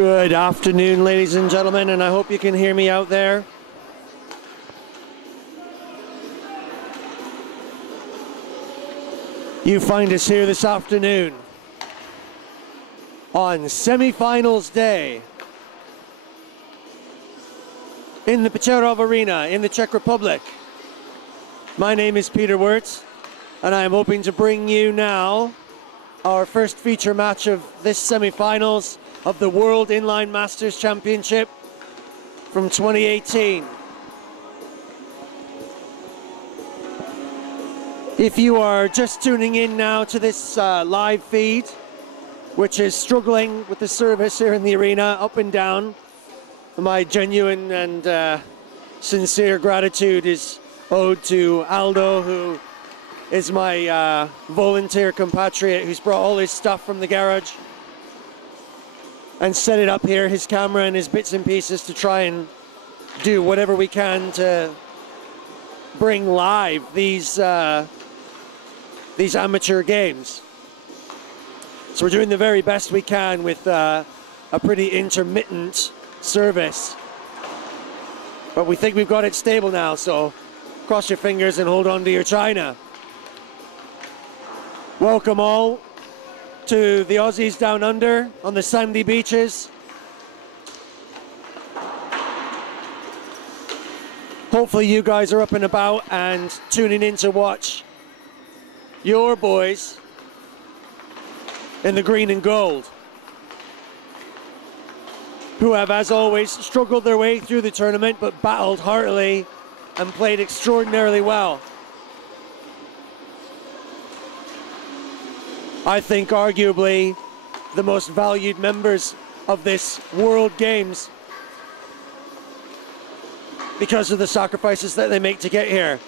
Good afternoon, ladies and gentlemen, and I hope you can hear me out there. You find us here this afternoon on semi-finals day in the Pecherov Arena in the Czech Republic. My name is Peter Wirtz, and I am hoping to bring you now our first feature match of this semi-finals of the World Inline Masters Championship from 2018. If you are just tuning in now to this live feed, which is struggling with the service here in the arena, up and down, my genuine and sincere gratitude is owed to Aldo, who is my volunteer compatriot who's brought all his stuff from the garage and set it up here, his camera and his bits and pieces, to try and do whatever we can to bring live these amateur games. So we're doing the very best we can with a pretty intermittent service. But we think we've got it stable now, so cross your fingers and hold on to your china. Welcome all to the Aussies down under on the sandy beaches. Hopefully you guys are up and about and tuning in to watch your boys in the green and gold, who have, as always, struggled their way through the tournament but battled heartily and played extraordinarily well. I think arguably the most valued members of this World Games because of the sacrifices that they make to get here.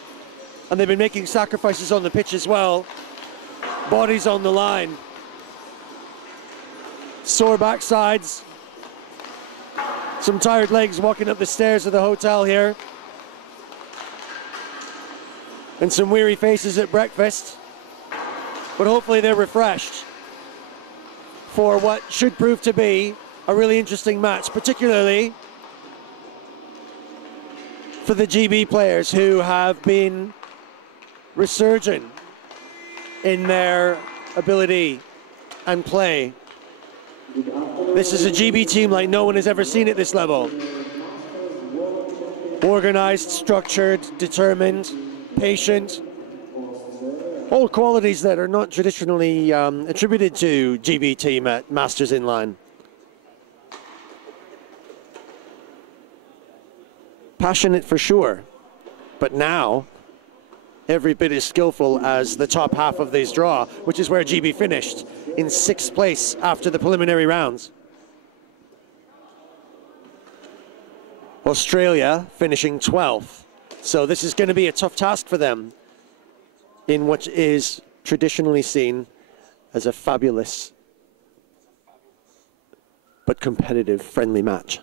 And they've been making sacrifices on the pitch as well. Bodies on the line. Sore backsides. Some tired legs walking up the stairs of the hotel here. And some weary faces at breakfast. But hopefully they're refreshed for what should prove to be a really interesting match, particularly for the GB players who have been resurgent in their ability and play. This is a GB team like no one has ever seen at this level. Organized, structured, determined, patient. All qualities that are not traditionally attributed to GB team at Masters Inline. Passionate for sure, but now every bit as skillful as the top half of this draw, which is where GB finished in 6th place after the preliminary rounds. Australia finishing 12th. So this is going to be a tough task for them in what is traditionally seen as a fabulous but competitive, friendly match.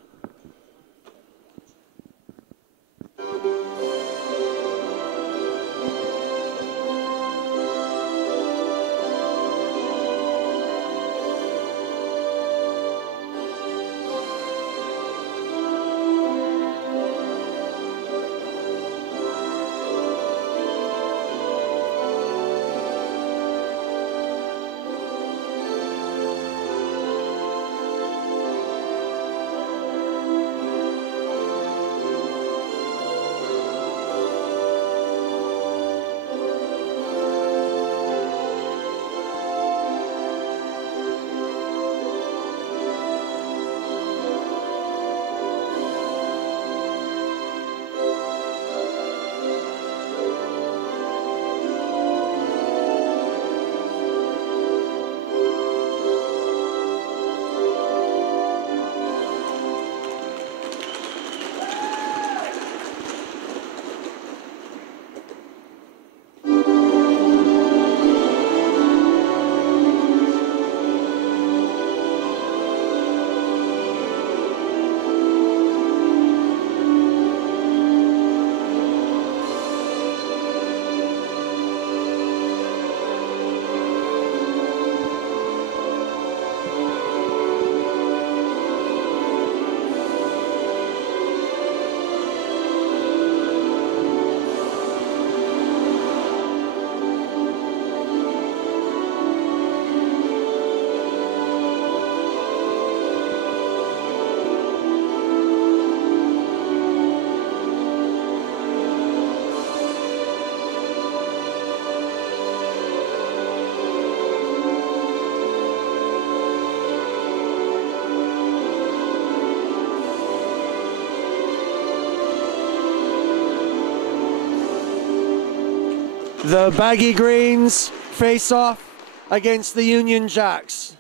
The baggy greens face off against the Union Jacks.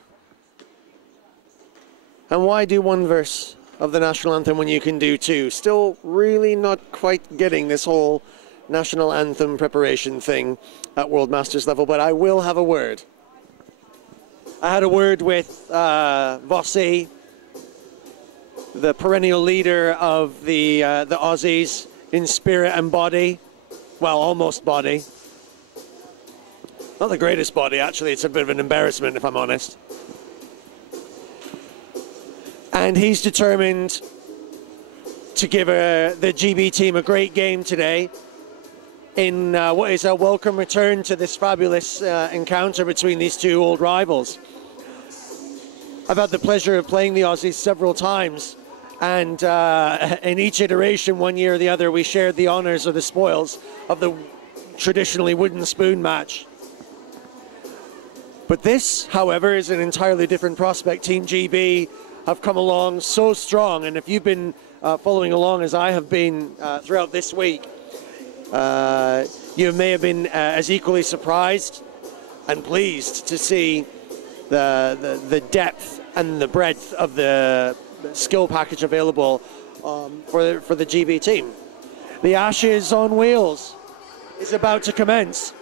And why do one verse of the national anthem when you can do two? Still really not quite getting this whole national anthem preparation thing at World Masters level, but I will have a word. I had a word with Aussie, the perennial leader of the Aussies in spirit and body. Well, almost body. Not the greatest body, actually. It's a bit of an embarrassment, if I'm honest. And he's determined to give the GB team a great game today in what is a welcome return to this fabulous encounter between these two old rivals. I've had the pleasure of playing the Aussies several times, and in each iteration, one year or the other, we shared the honors or the spoils of the traditionally wooden spoon match. But this, however, is an entirely different prospect. Team GB have come along so strong, and if you've been following along as I have been throughout this week, you may have been as equally surprised and pleased to see the depth and the breadth of the skill package available for the GB team. The Ashes on Wheels is about to commence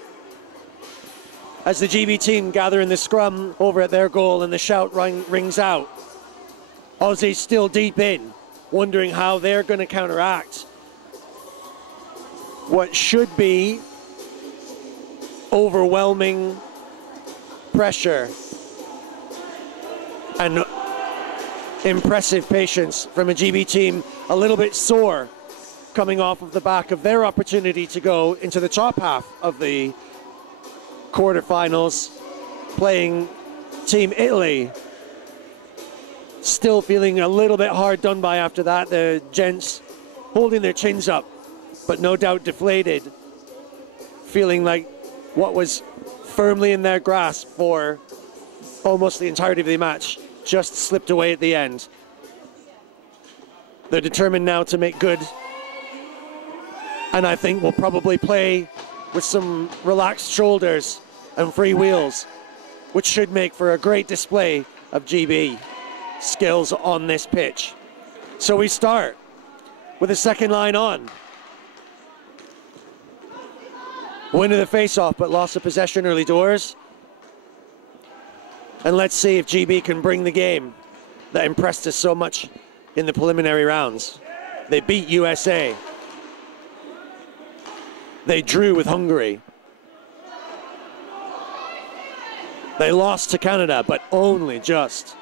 as the GB team gather in the scrum over at their goal and the shout rings out. Aussies still deep in, wondering how they're going to counteract what should be overwhelming pressure and impressive patience from a GB team a little bit sore coming off of the back of their opportunity to go into the top half of the quarterfinals, playing Team Italy. Still feeling a little bit hard done by after that. The gents holding their chins up, but no doubt deflated, feeling like what was firmly in their grasp for almost the entirety of the match just slipped away at the end. They're determined now to make good, and I think will probably play with some relaxed shoulders and free wheels, which should make for a great display of GB skills on this pitch. So we start with the second line on. Win of the face-off, but loss of possession early doors. And let's see if GB can bring the game that impressed us so much in the preliminary rounds. They beat USA. They drew with Hungary. They lost to Canada, but only just.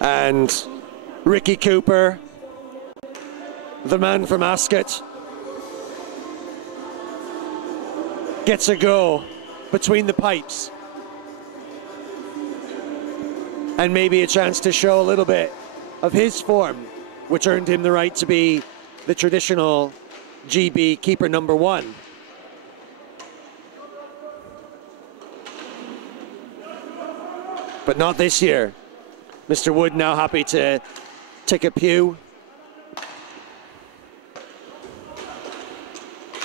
And Ricky Cooper, the man from Ascot, gets a go between the pipes. And maybe a chance to show a little bit of his form, which earned him the right to be the traditional GB keeper number one. But not this year. Mr. Wood now happy to take a pew.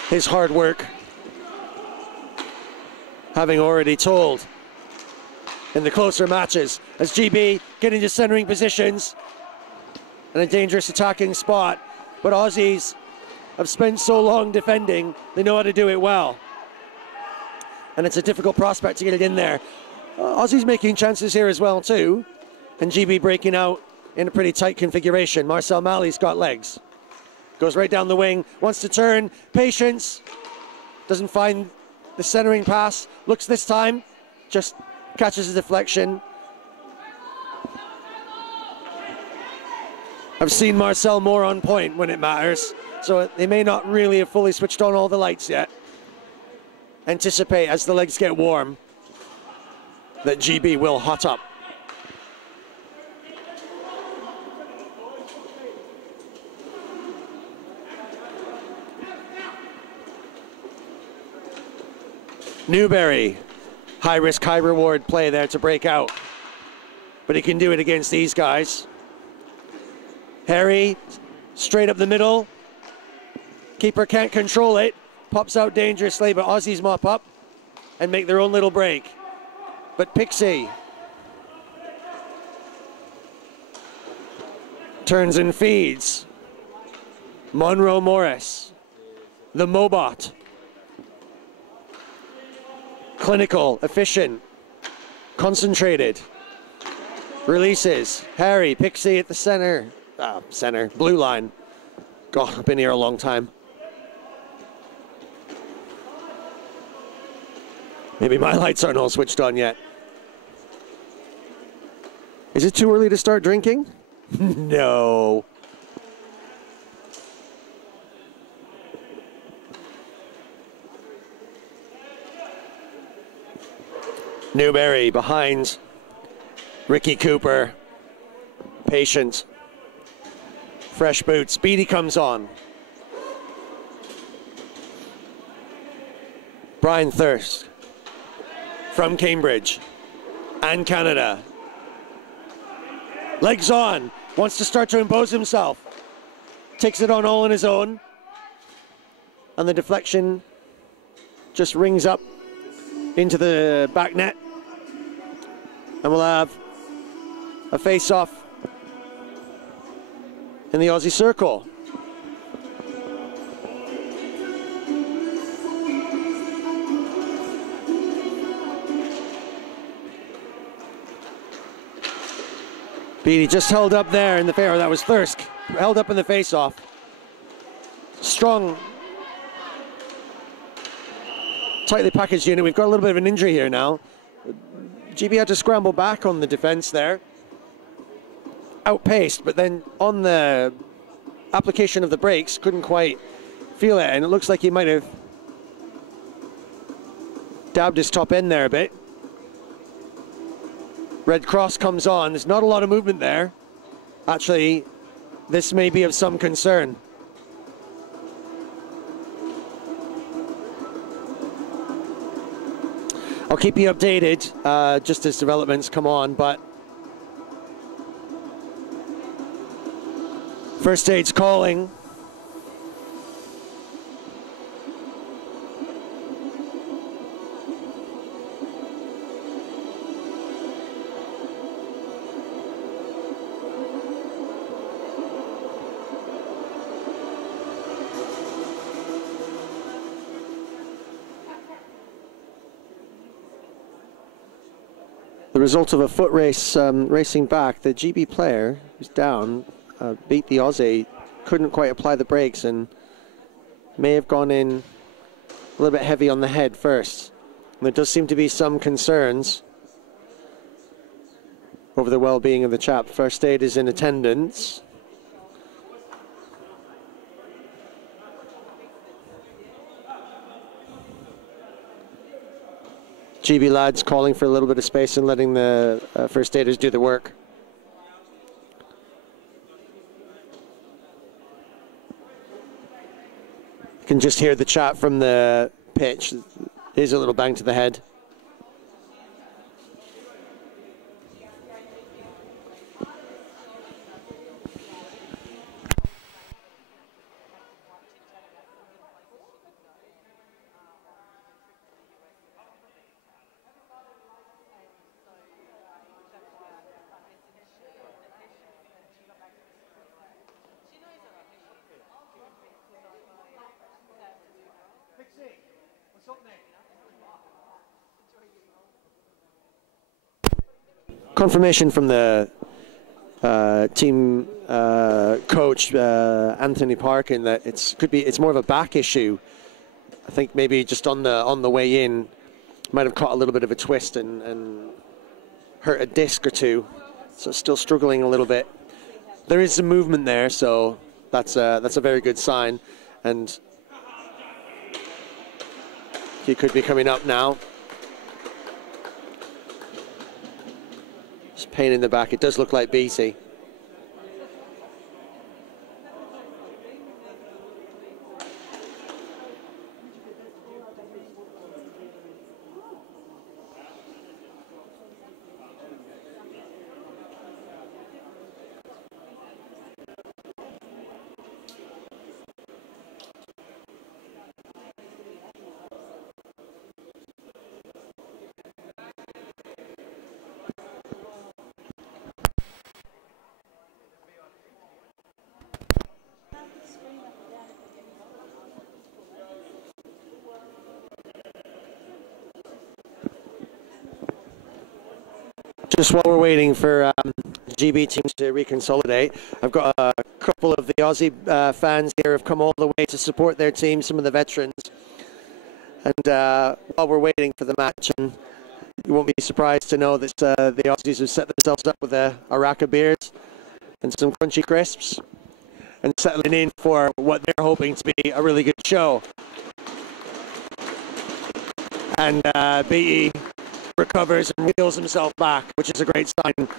His hard work having already told in the closer matches as GB get into centering positions and a dangerous attacking spot. But Aussies have spent so long defending, they know how to do it well. And it's a difficult prospect to get it in there. Aussies making chances here as well too. And GB breaking out in a pretty tight configuration. Marcel Malley's got legs. Goes right down the wing, wants to turn, patience. Doesn't find the centering pass. Looks this time, just catches a deflection. I've seen Marcel more on point when it matters, so they may not really have fully switched on all the lights yet. Anticipate as the legs get warm that GB will hot up. Newberry, high risk, high reward play there to break out. But he can do it against these guys. Harry, straight up the middle. Keeper can't control it. Pops out dangerously, but Aussies mop up and make their own little break. But Pixie turns and feeds. Monroe Morris, the Mobot. Clinical, efficient, concentrated. Releases. Harry, Pixie at the center. Blue line. God, I've been here a long time. Maybe my lights aren't all switched on yet. Is it too early to start drinking? No. Newberry behind Ricky Cooper. Patient. Fresh boots. Beattie comes on. Brian Thirst from Cambridge and Canada. Legs on. Wants to start to impose himself. Takes it on all on his own. And the deflection just rings up into the back net. And we'll have a face-off in the Aussie circle. Beattie just held up there in the fair. That was Thirsk. Held up in the face-off. Strong, tightly packaged unit. We've got a little bit of an injury here now. GB had to scramble back on the defense there. Outpaced, but then on the application of the brakes, couldn't quite feel it, and it looks like he might have dabbed his top end there a bit. Red Cross comes on. There's not a lot of movement there. Actually, this may be of some concern. I'll keep you updated just as developments come on, but first aid's calling. The result of a foot race racing back, the GB player who's down beat the Aussie, couldn't quite apply the brakes and may have gone in a little bit heavy on the head first. And there does seem to be some concerns over the well-being of the chap. First aid is in attendance. GB lads calling for a little bit of space and letting the first aiders do the work. You can just hear the chat from the pitch. Here's a little bang to the head. Confirmation from the team coach Anthony Parkin that it's more of a back issue. I think maybe just on the way in might have caught a little bit of a twist and hurt a disc or two, so still struggling a little bit. There is some movement there, so that's a very good sign, and he could be coming up now. Just pain in the back. It does look like BC. Just while we're waiting for GB teams to reconsolidate, I've got a couple of the Aussie fans here have come all the way to support their team, some of the veterans. And while we're waiting for the match, and you won't be surprised to know that the Aussies have set themselves up with a rack of beers and some crunchy crisps and settling in for what they're hoping to be a really good show. And BE recovers and reels himself back, which is a great sign.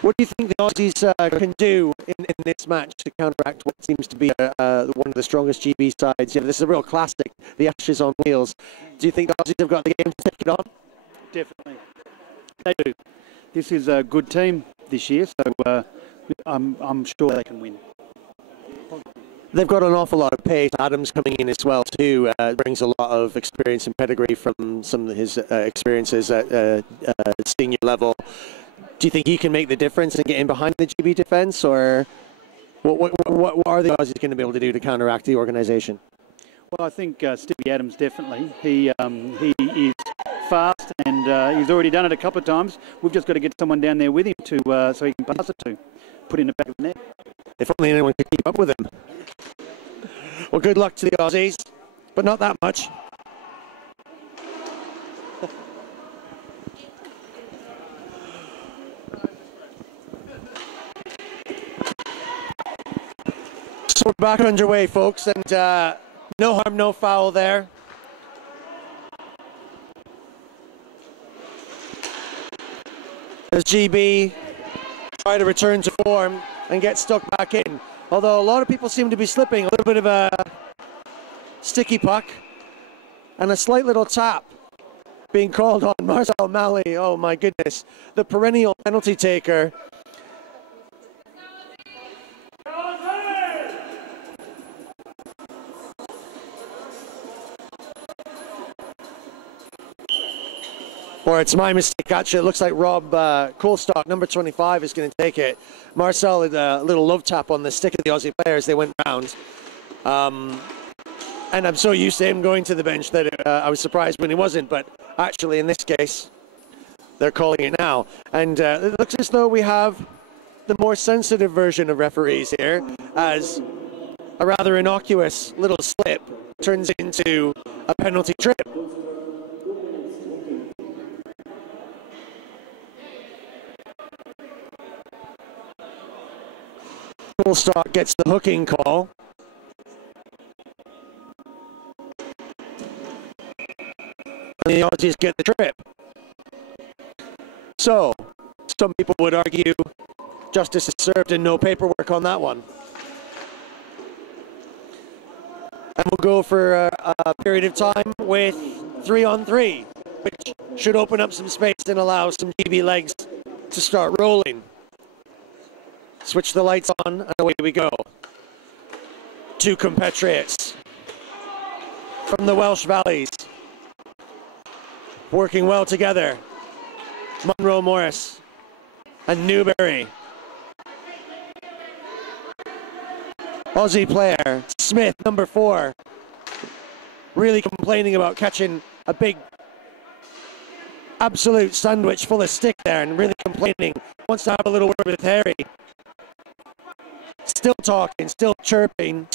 What do you think the Aussies can do in this match to counteract what seems to be one of the strongest GB sides? Yeah, this is a real classic, the Ashes on wheels. Do you think the Aussies have got the game to take it on? Definitely. They do. This is a good team this year, so I'm sure they can win. They've got an awful lot of pace. Adams coming in as well too brings a lot of experience and pedigree from some of his experiences at senior level. Do you think he can make the difference in getting behind the GB defence, or what are the Aussies going to be able to do to counteract the organisation? Well, I think Stevie Adams definitely. He is fast, and he's already done it a couple of times. We've just got to get someone down there with him to so he can pass it to, put in the back of the net. If only anyone could keep up with him. Well, good luck to the Aussies, but not that much. So we're back underway, folks, and no harm, no foul there. As GB try to return to form and get stuck back in. Although a lot of people seem to be slipping, a little bit of a sticky puck and a slight little tap being called on Marcel Malley. Oh my goodness, the perennial penalty taker. Or it's my mistake, actually. It looks like Rob Coulstock, number 25, is going to take it. Marcel had a little love tap on the stick of the Aussie players. They went round. And I'm so used to him going to the bench that I was surprised when he wasn't. But actually, in this case, they're calling it now. And it looks as though we have the more sensitive version of referees here, as a rather innocuous little slip turns into a penalty trip. Coulstock gets the hooking call. And the Aussies get the trip. So, some people would argue justice is served and no paperwork on that one. And we'll go for a period of time with 3-on-3, which should open up some space and allow some GB legs to start rolling. Switch the lights on, and away we go. Two compatriots from the Welsh Valleys, working well together. Munro Morris and Newberry. Aussie player, Smith, number 4, really complaining about catching a big absolute sandwich full of stick there, and really complaining. Wants to have a little word with Harry. Still talking, still chirping,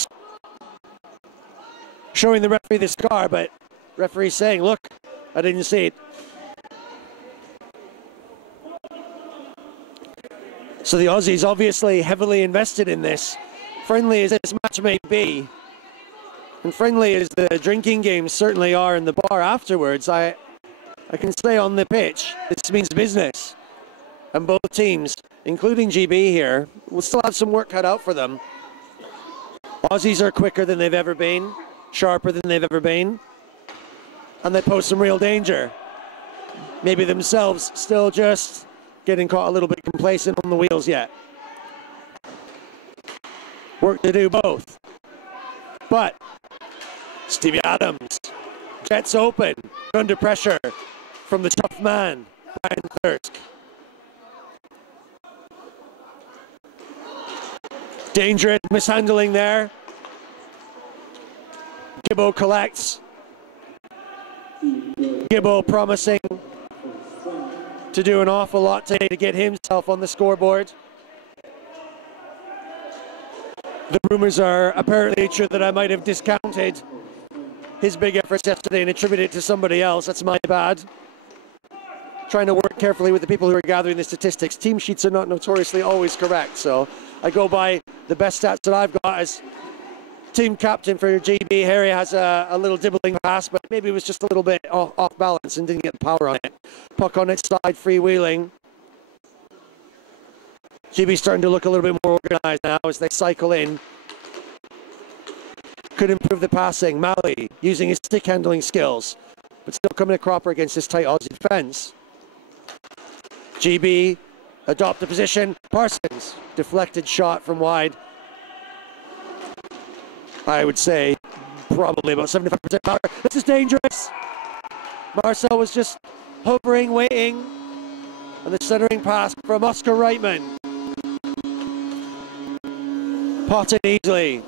showing the referee the scar, but referee saying, look, I didn't see it. So the Aussies obviously heavily invested in this. Friendly as this match may be, and friendly as the drinking games certainly are in the bar afterwards, I can say on the pitch, this means business. And both teams, including GB here, will still have some work cut out for them. Aussies are quicker than they've ever been, sharper than they've ever been, and they pose some real danger. Maybe themselves still just getting caught a little bit complacent on the wheels yet. Work to do both. But Stevie Adams gets open under pressure from the tough man, Brian Thirsk. Dangerous mishandling there. Gibbo collects. Gibbo promising to do an awful lot today to get himself on the scoreboard. The rumors are apparently true that I might have discounted his big efforts yesterday and attributed it to somebody else. That's my bad. Trying to work carefully with the people who are gathering the statistics. Team sheets are not notoriously always correct, so I go by the best stats that I've got as team captain for GB. Harry has a little dibbling pass, but maybe it was just a little bit off balance and didn't get the power on it. Puck on its side, freewheeling. GB starting to look a little bit more organized now as they cycle in. Could improve the passing. Malley using his stick handling skills, but still coming a cropper against this tight Aussie defense. GB adopt the position. Parsons, deflected shot from wide. I would say probably about 75% power. This is dangerous. Marcel was just hovering, waiting. And the centering pass from Oscar Reitman. Potted easily.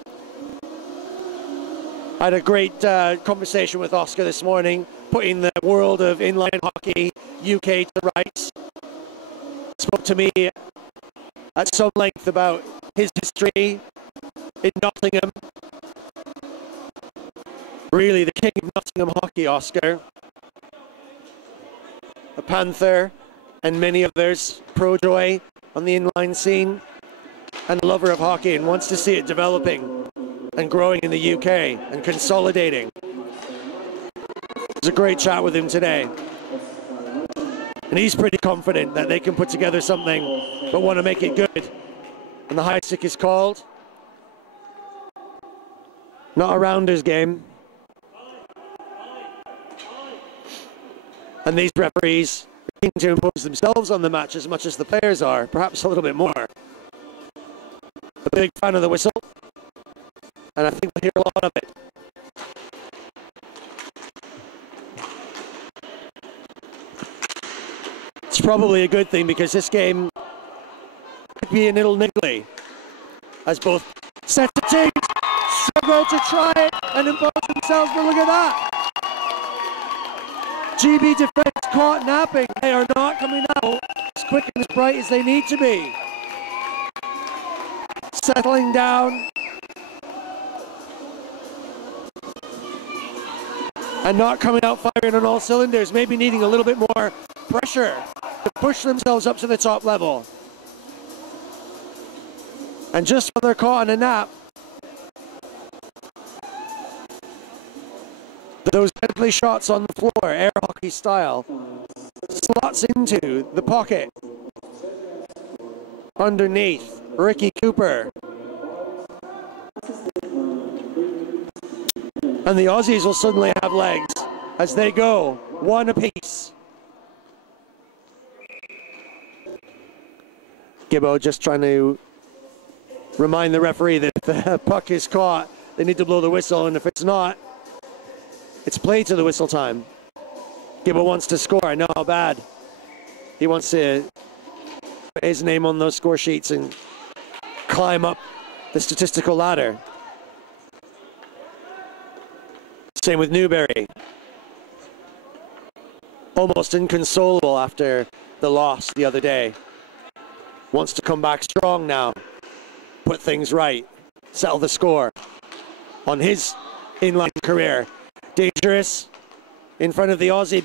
I had a great conversation with Oscar this morning, putting the world of inline hockey UK to rights. Spoke to me at some length about his history in Nottingham. Really the king of Nottingham hockey, Oscar. A Panther and many others, pro-joy on the inline scene, and a lover of hockey and wants to see it developing and growing in the UK and consolidating. It was a great chat with him today. And he's pretty confident that they can put together something but want to make it good. And the high stick is called. Not a rounders game. And these referees are keen to impose themselves on the match as much as the players are, perhaps a little bit more. A big fan of the whistle, and I think we'll hear a lot of it. It's probably a good thing because this game could be a little niggly as both sets of teams struggle to try it and impose themselves, but look at that. GB defense caught napping. They are not coming out as quick and as bright as they need to be. Settling down. And not coming out firing on all cylinders. Maybe needing a little bit more pressure to push themselves up to the top level. And just while they're caught in a nap, those deadly shots on the floor, air hockey style, slots into the pocket. Underneath, Ricky Cooper. And the Aussies will suddenly have legs as they go, one apiece. Gibbo just trying to remind the referee that if the puck is caught, they need to blow the whistle, and if it's not, it's play to the whistle time. Gibbo wants to score. I know how bad. He wants to put his name on those score sheets and climb up the statistical ladder. Same with Newberry. Almost inconsolable after the loss the other day. Wants to come back strong now. Put things right. Settle the score on his inline career. Dangerous in front of the Aussie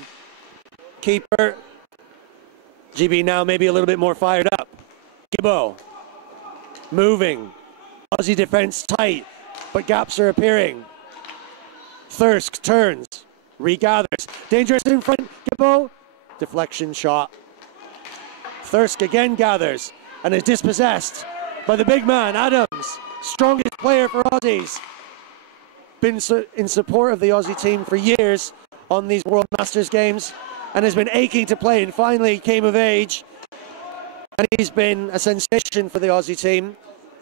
keeper. GB now maybe a little bit more fired up. Gibbo moving. Aussie defense tight, but gaps are appearing. Thirsk turns, regathers. Dangerous in front. Gibbo, deflection shot. Thirsk again gathers and is dispossessed by the big man, Adams, strongest player for Aussies. Been in support of the Aussie team for years on these World Masters games and has been aching to play, and finally came of age. And he's been a sensation for the Aussie team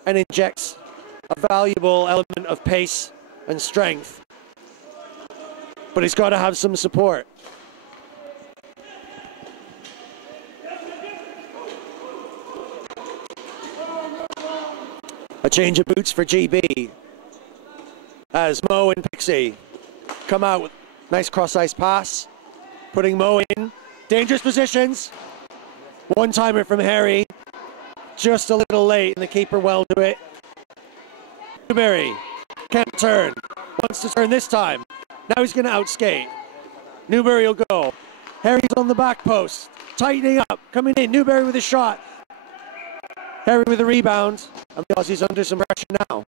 and injects a valuable element of pace and strength. But he's got to have some support. A change of boots for GB. As Mo and Pixie come out with nice cross-ice pass, putting Mo in dangerous positions. One-timer from Harry. Just a little late, and the keeper well to it. Newberry can't turn. Wants to turn this time. Now he's going to outskate. Newberry will go. Harry's on the back post. Tightening up. Coming in. Newberry with a shot. Harry with a rebound. And the Aussies under some pressure now.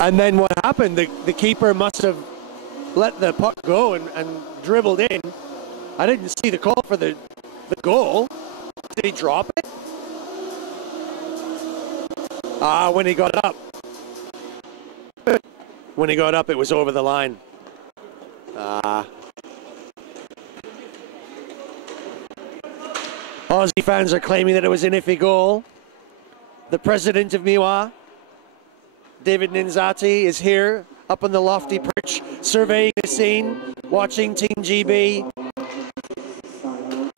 And then what happened? The keeper must have let the puck go and dribbled in. I didn't see the call for the goal. Did he drop it? When he got up. When he got up, it was over the line. Aussie fans are claiming that it was an iffy goal. The president of Miwa, David Ninzati, is here up on the lofty perch, surveying the scene, watching Team GB,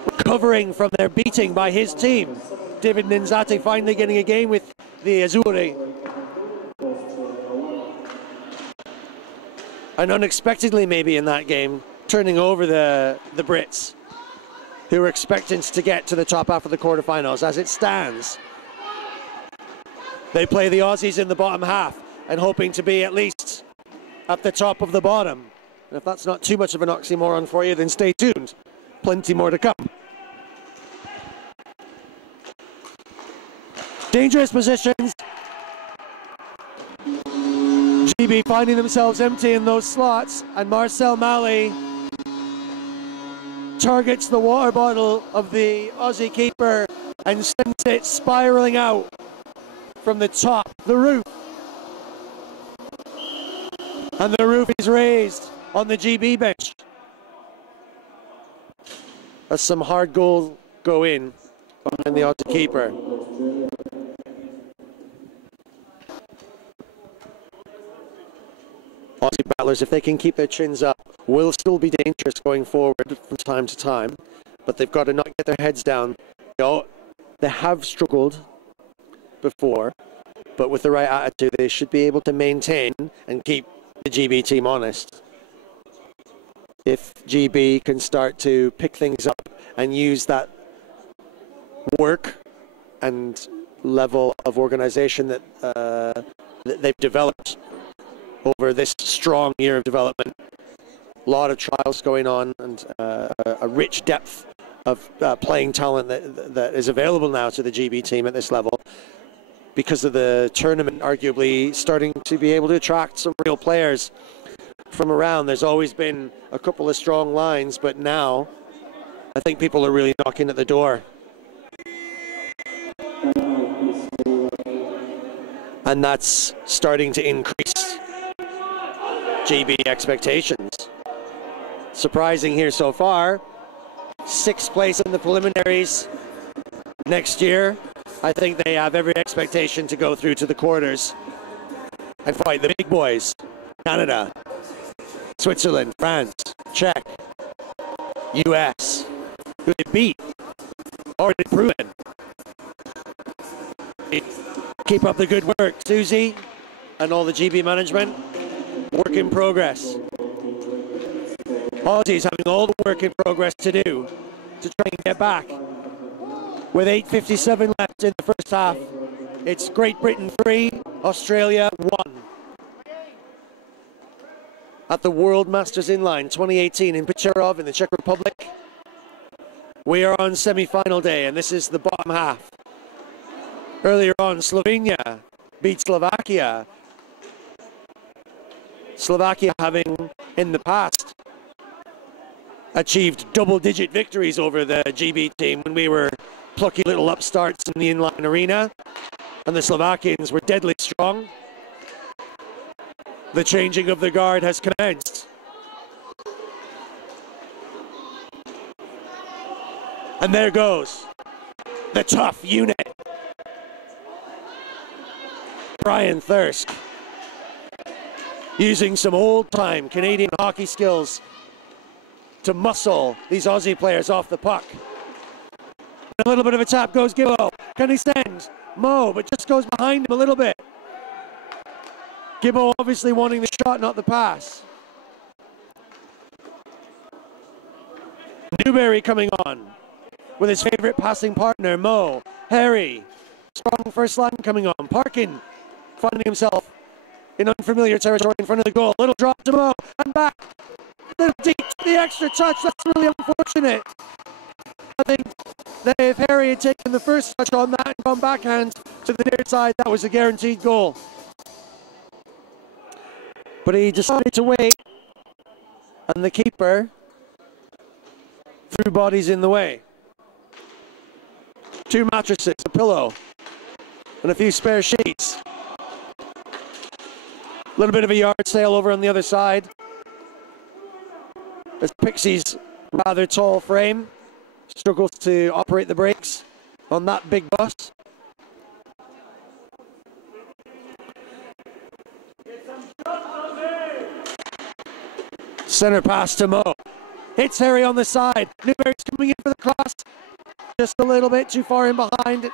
recovering from their beating by his team. David Ninzati finally getting a game with the Azzurri. And unexpectedly maybe in that game, turning over the Brits, who were expecting to get to the top half of the quarterfinals. As it stands, they play the Aussies in the bottom half and hoping to be at least at the top of the bottom. And if that's not too much of an oxymoron for you, then stay tuned. Plenty more to come. Dangerous positions. GB finding themselves empty in those slots, and Marcel Malley targets the water bottle of the Aussie keeper and sends it spiraling out from the top, the roof. And the roof is raised on the GB bench as some hard goals go in behind the Aussie keeper. Aussie battlers, if they can keep their chins up, will still be dangerous going forward from time to time, but they've got to not get their heads down. They have struggled before, but with the right attitude, they should be able to maintain and keep the GB team honest. If GB can start to pick things up and use that work and level of organization that they've developed over this strong year of development, a lot of trials going on, and a rich depth of playing talent that is available now to the GB team at this level, because of the tournament arguably starting to be able to attract some real players from around. There's always been a couple of strong lines, but now I think people are really knocking at the door. And that's starting to increase GB expectations. Surprising here so far. 6th place in the preliminaries. Next year, I think they have every expectation to go through to the quarters and fight the big boys. Canada, Switzerland, France, Czech, US, who they beat, already proven. Keep up the good work, Susie, and all the GB management. Work in progress. Aussies having all the work in progress to do to try and get back. With 8:57 left in the first half, it's Great Britain 3, Australia 1. At the World Masters Inline 2018 in Pečerov in the Czech Republic, we are on semi-final day, and this is the bottom half. Earlier on, Slovenia beat Slovakia. Slovakia having, in the past, achieved double-digit victories over the GB team when we were plucky little upstarts in the inline arena, and the Slovakians were deadly strong. The changing of the guard has commenced. And there goes the tough unit. Brian Thirsk, using some old-time Canadian hockey skills to muscle these Aussie players off the puck. A little bit of a tap goes Gillo. Can he send? Mo, but just goes behind him a little bit. Gibbo obviously wanting the shot, not the pass. Newberry coming on with his favorite passing partner, Mo. Harry, strong first line coming on. Parkin finding himself in unfamiliar territory in front of the goal. Little drop to Mo, and back. Little deep, the extra touch, that's really unfortunate. I think that if Harry had taken the first touch on that and gone backhand to the near side, that was a guaranteed goal. But he decided to wait, and the keeper threw bodies in the way. 2 mattresses, a pillow, and a few spare sheets. A little bit of a yard sale over on the other side. As Pixie's rather tall frame struggles to operate the brakes on that big bus. Center pass to Mo. Hits Harry on the side. Newberry's coming in for the cross. Just a little bit too far in behind.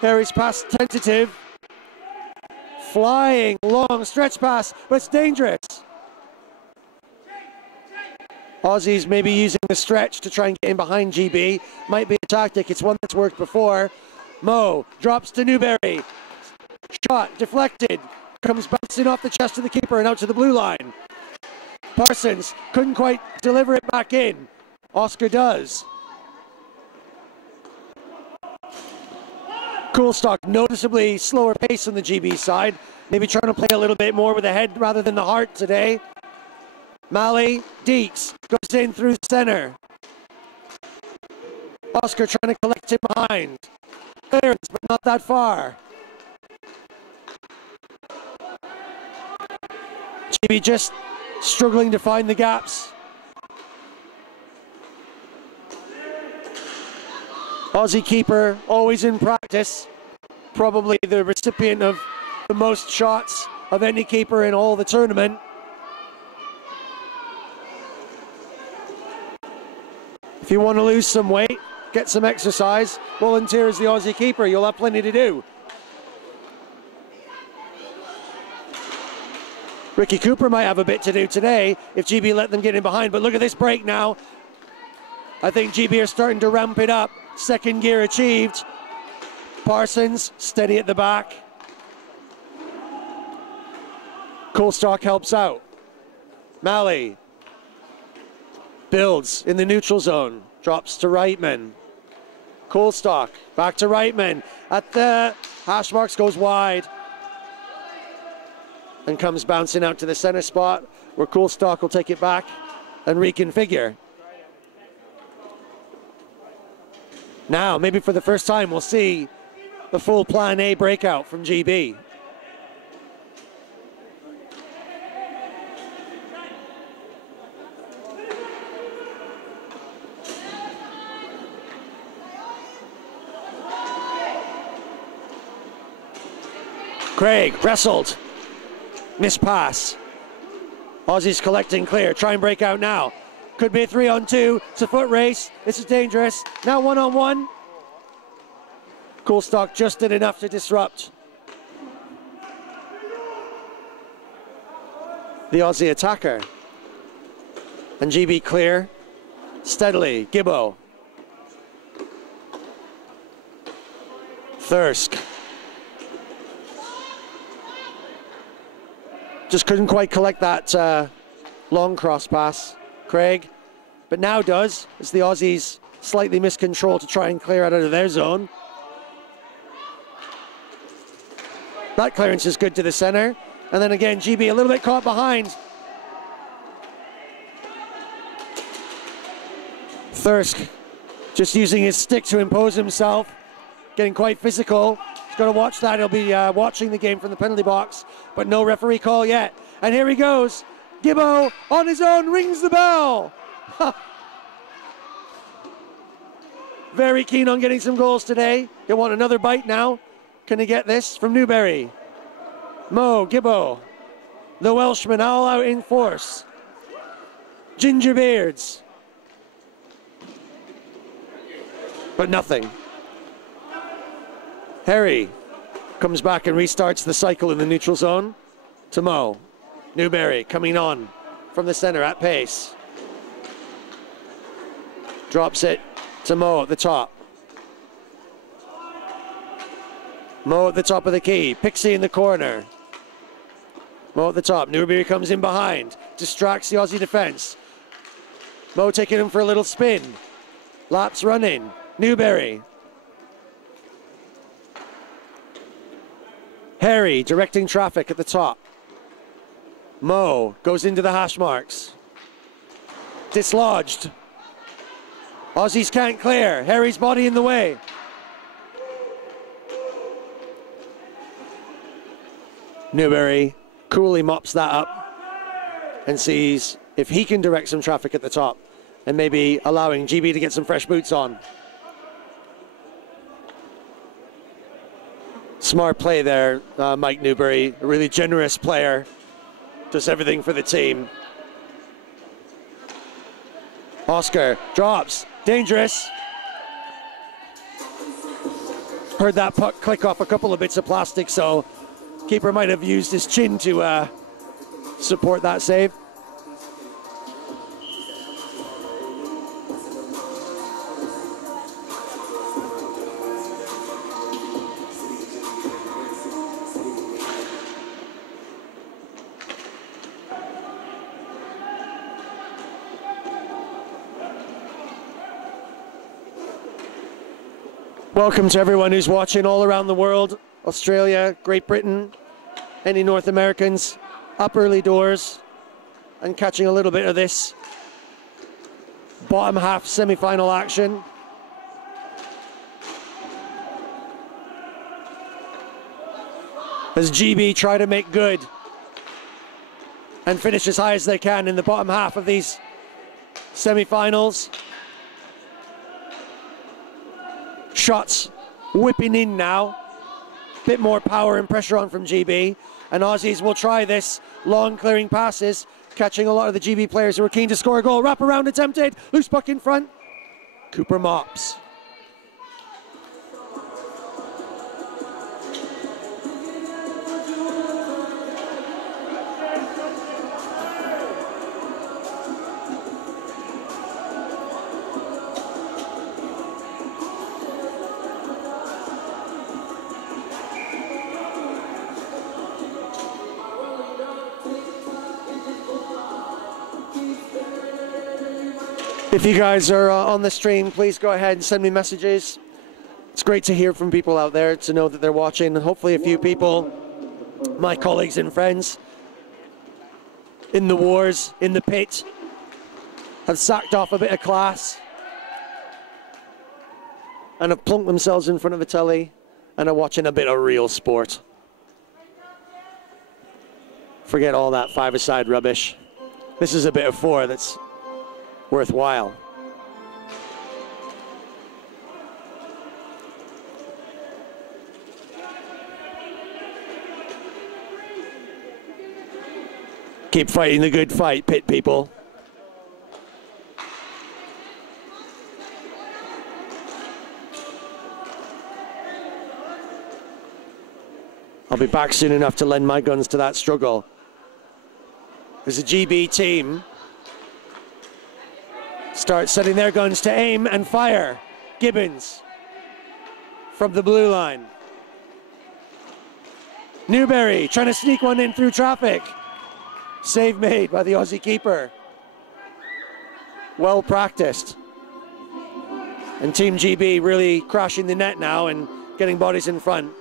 Harry's pass tentative. Flying, long stretch pass, but it's dangerous. Aussies maybe using the stretch to try and get in behind GB. Might be a tactic. It's one that's worked before. Mo drops to Newberry. Shot deflected. Comes bouncing off the chest of the keeper and out to the blue line. Parsons couldn't quite deliver it back in. Oscar does. Coolstock noticeably slower pace on the GB side. Maybe trying to play a little bit more with the head rather than the heart today. Malley, Deeks goes in through center. Oscar trying to collect him behind. Clearance, but not that far. GB just struggling to find the gaps. Aussie keeper, always in practice. Probably the recipient of the most shots of any keeper in all the tournament. If you want to lose some weight, get some exercise, volunteer as the Aussie keeper. You'll have plenty to do. Ricky Cooper might have a bit to do today if GB let them get in behind. But look at this break now. I think GB are starting to ramp it up. Second gear achieved. Parsons, steady at the back. Coolstock helps out. Malley builds in the neutral zone. Drops to Reitman. Coolstock back to Reitman. At the hash marks, goes wide. And comes bouncing out to the center spot where Coolstock will take it back and reconfigure. Now, maybe for the first time, we'll see the full plan A breakout from GB. Craig wrestled. Miss pass. Aussies collecting clear. Try and break out now. Could be a 3-on-2. It's a foot race. This is dangerous. Now 1-on-1. Coolstock just did enough to disrupt the Aussie attacker. And GB clear. Steadily. Gibbo. Thirsk. Just couldn't quite collect that long cross pass, Craig, but now does, as the Aussies slightly miss control to try and clear out of their zone. That clearance is good to the center, and then again, GB a little bit caught behind. Thirsk just using his stick to impose himself, getting quite physical. He's got to watch that. He'll be watching the game from the penalty box, but no referee call yet. And here he goes. Gibbo on his own rings the bell. Very keen on getting some goals today. He'll want another bite now. Can he get this from Newberry? Mo, Gibbo. The Welshman all out in force. Gingerbeards. But nothing. Harry comes back and restarts the cycle in the neutral zone to Mo. Newberry coming on from the center at pace. Drops it to Mo at the top. Mo at the top of the key. Pixie in the corner. Mo at the top. Newberry comes in behind. Distracts the Aussie defense. Mo taking him for a little spin. Laps running. Newberry. Harry directing traffic at the top. Mo goes into the hash marks. Dislodged. Aussies can't clear. Harry's body in the way. Newberry coolly mops that up and sees if he can direct some traffic at the top and maybe allowing GB to get some fresh boots on. Smart play there, Mike Newberry, a really generous player, does everything for the team. Oscar drops, dangerous. Heard that puck click off a couple of bits of plastic, so keeper might have used his chin to support that save. Welcome to everyone who's watching all around the world. Australia, Great Britain, any North Americans, up early doors and catching a little bit of this bottom half semi-final action. As GB try to make good and finish as high as they can in the bottom half of these semi-finals. Shots whipping in now. Bit more power and pressure on from GB. And Aussies will try this. Long clearing passes. Catching a lot of the GB players who are keen to score a goal. Wrap around attempted. Loose puck in front. Cooper mops. If you guys are on the stream, please go ahead and send me messages. It's great to hear from people out there, to know that they're watching. Hopefully a few people, my colleagues and friends, in the wars, in the pit, have sacked off a bit of class and have plunked themselves in front of a telly and are watching a bit of real sport. Forget all that five-a-side rubbish. This is a bit of four that's worthwhile. Keep fighting the good fight, pit people. I'll be back soon enough to lend my guns to that struggle. There's a GB team. Start setting their guns to aim and fire. Gibbons from the blue line. Newberry trying to sneak one in through traffic. Save made by the Aussie keeper. Well practiced. And Team GB really crashing the net now and getting bodies in front.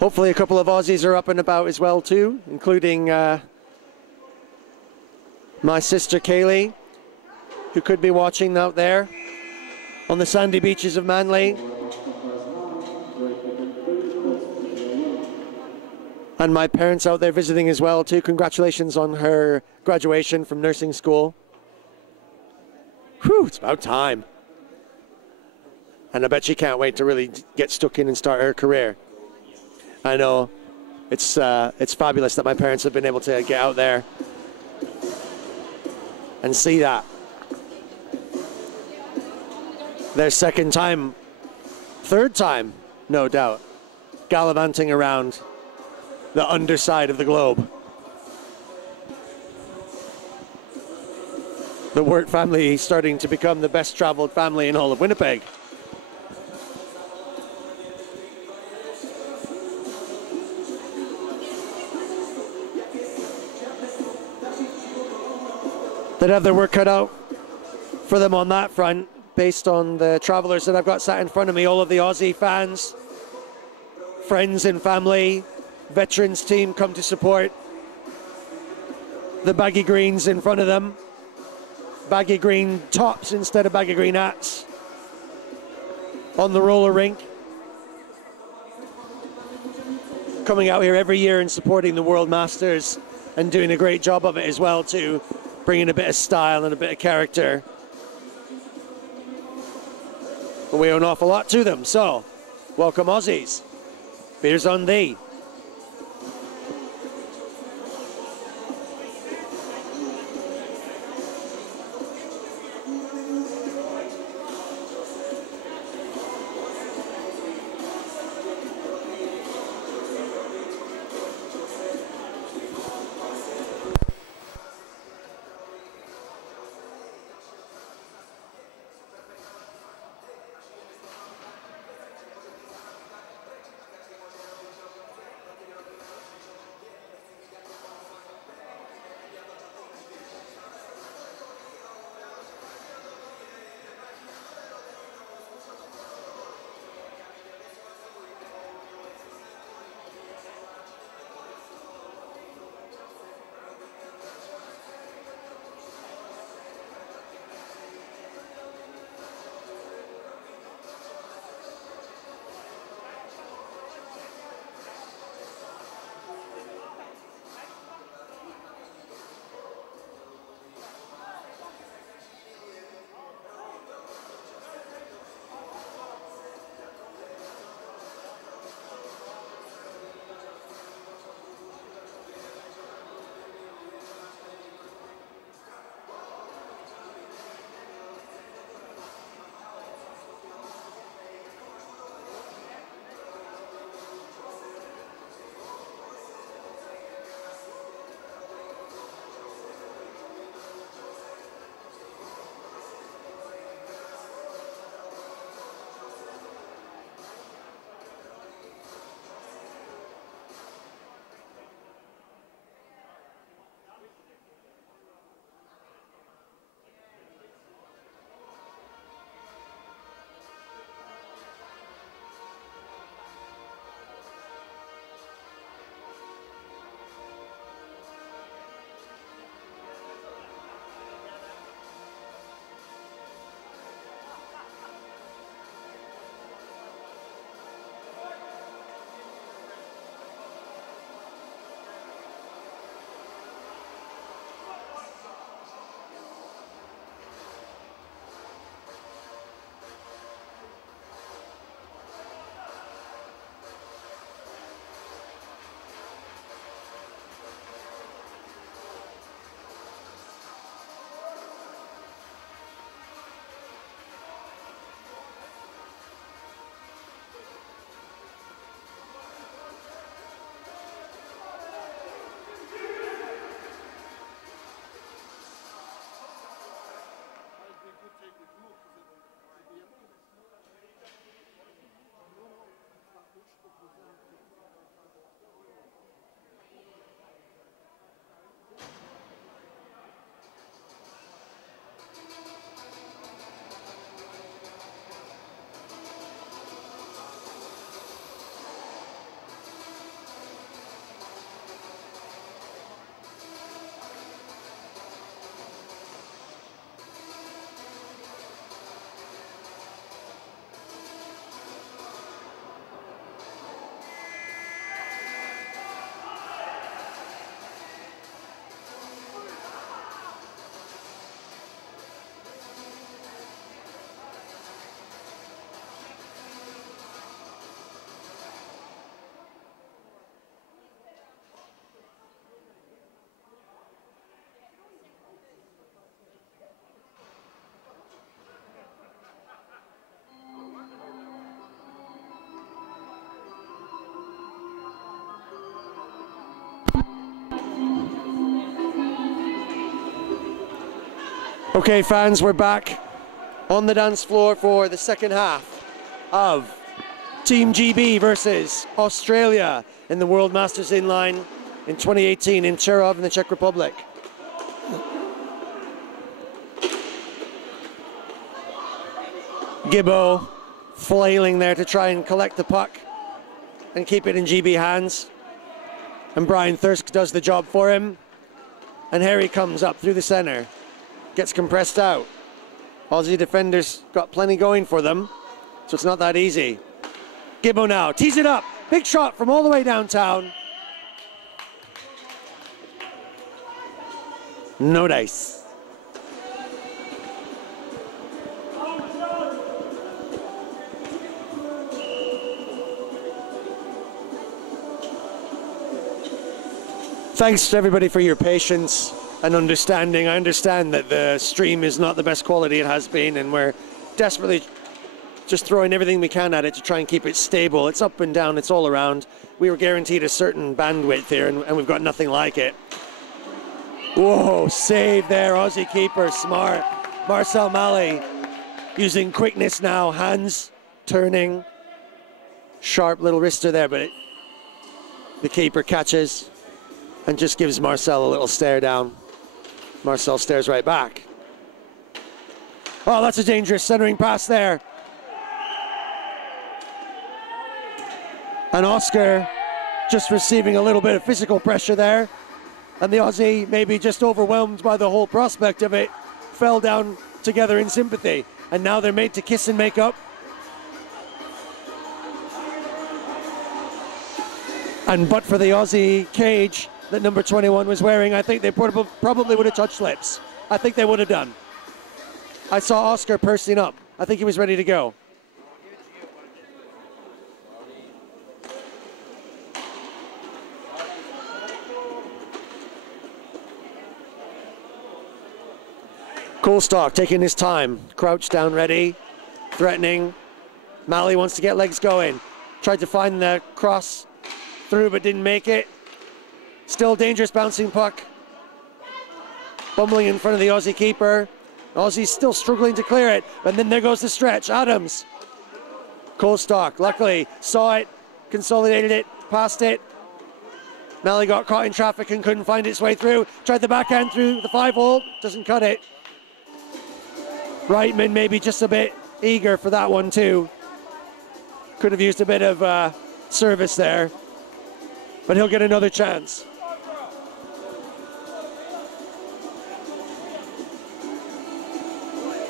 Hopefully a couple of Aussies are up and about as well too, including my sister Kaylee, who could be watching out there on the sandy beaches of Manly. And my parents out there visiting as well too. Congratulations on her graduation from nursing school. Whew, it's about time. And I bet she can't wait to really get stuck in and start her career. I know it's fabulous that my parents have been able to get out there and see that. Their second time, third time, no doubt, gallivanting around the underside of the globe. The Wirt family starting to become the best traveled family in all of Winnipeg. They'd have their work cut out for them on that front, based on the travelers that I've got sat in front of me, all of the Aussie fans, friends and family, veterans team come to support. The baggy greens in front of them, baggy green tops instead of baggy green hats on the roller rink. Coming out here every year and supporting the World Masters and doing a great job of it as well too, bringing a bit of style and a bit of character. And we owe an awful lot to them, so welcome Aussies. Beers on thee. Okay, fans, we're back on the dance floor for the second half of Team GB versus Australia in the World Masters Inline in 2018 in Čerov in the Czech Republic. Gibbo flailing there to try and collect the puck and keep it in GB hands. And Brian Thirsk does the job for him. And Harry comes up through the center, gets compressed out. Aussie defenders got plenty going for them, so it's not that easy. Gibbo now, tees it up, big shot from all the way downtown. No dice. Thanks to everybody for your patience and understanding. I understand that the stream is not the best quality it has been, and we're desperately just throwing everything we can at it to try and keep it stable. It's up and down, it's all around. We were guaranteed a certain bandwidth here, and we've got nothing like it. Whoa, save there, Aussie keeper, smart. Marcel Malley using quickness now, hands turning. Sharp little wrister there, but the keeper catches and just gives Marcel a little stare down. Marcel stares right back. Oh, that's a dangerous centering pass there. And Oscar just receiving a little bit of physical pressure there. And the Aussie, maybe just overwhelmed by the whole prospect of it, fell down together in sympathy. And now they're made to kiss and make up. And but for the Aussie cage that number 21 was wearing, I think they probably would have touched lips. I think they would have done. I saw Oscar pursing up. I think he was ready to go. Coolstock taking his time. Crouch down ready. Threatening. Malley wants to get legs going. Tried to find the cross through but didn't make it. Still dangerous bouncing puck. Bumbling in front of the Aussie keeper. Aussie's still struggling to clear it. And then there goes the stretch. Adams. Colestock luckily saw it, consolidated it, passed it. Malley got caught in traffic and couldn't find its way through. Tried the backhand through the 5-hole. Doesn't cut it. Reitman maybe just a bit eager for that one too. Could have used a bit of service there. But he'll get another chance.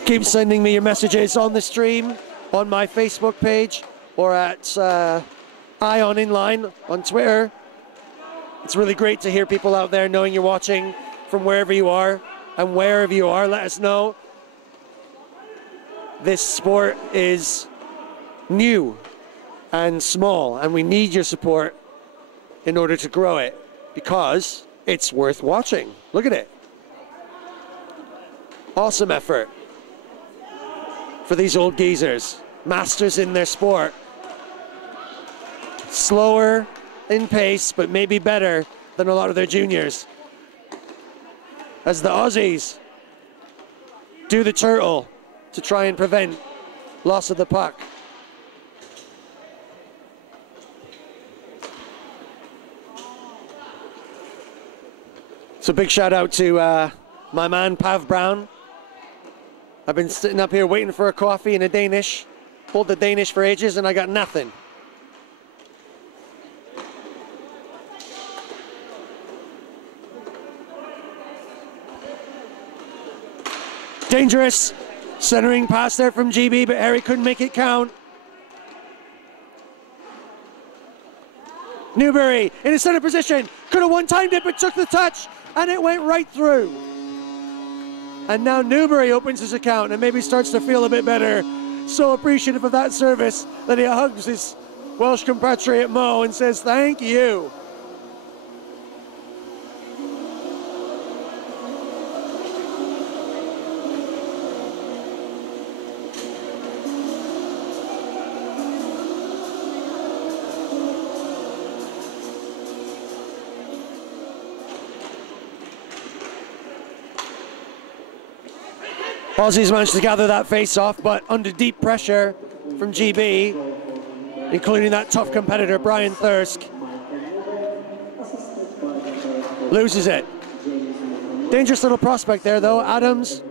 Keep sending me your messages on the stream, on my Facebook page, or at Ion Inline on Twitter. It's really great to hear people out there knowing you're watching from wherever you are, and wherever you are, let us know. This sport is new and small, and we need your support in order to grow it, because it's worth watching. Look at it. Awesome effort for these old geezers, masters in their sport. Slower in pace, but maybe better than a lot of their juniors. As the Aussies do the turtle to try and prevent loss of the puck. So big shout out to my man Pav Brown. I've been sitting up here waiting for a coffee and a Danish. Pulled the Danish for ages and I got nothing. Dangerous. Centering pass there from GB, but Harry couldn't make it count. Newbury in his center position. Could have one-timed it, but took the touch, and it went right through. And now Newbury opens his account and maybe starts to feel a bit better. So appreciative of that service that he hugs his Welsh compatriot Mo and says, thank you. Aussies managed to gather that face-off, but under deep pressure from GB, including that tough competitor, Brian Thirsk. Loses it. Dangerous little prospect there, though. Adams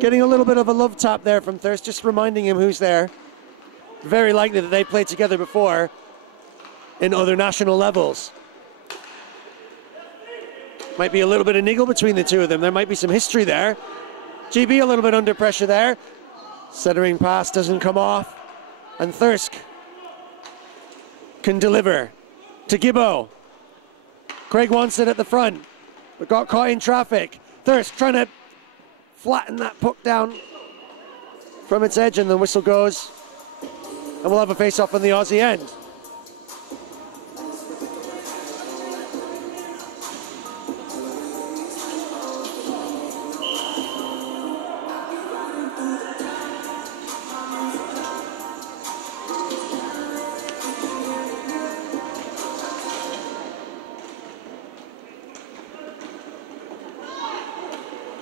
getting a little bit of a love tap there from Thirsk, just reminding him who's there. Very likely that they played together before in other national levels. Might be a little bit of niggle between the two of them. There might be some history there. GB a little bit under pressure there. Centering pass doesn't come off. And Thirsk can deliver to Gibbo. Craig wants it at the front, but got caught in traffic. Thirsk trying to flatten that puck down from its edge, and the whistle goes. And we'll have a face-off on the Aussie end.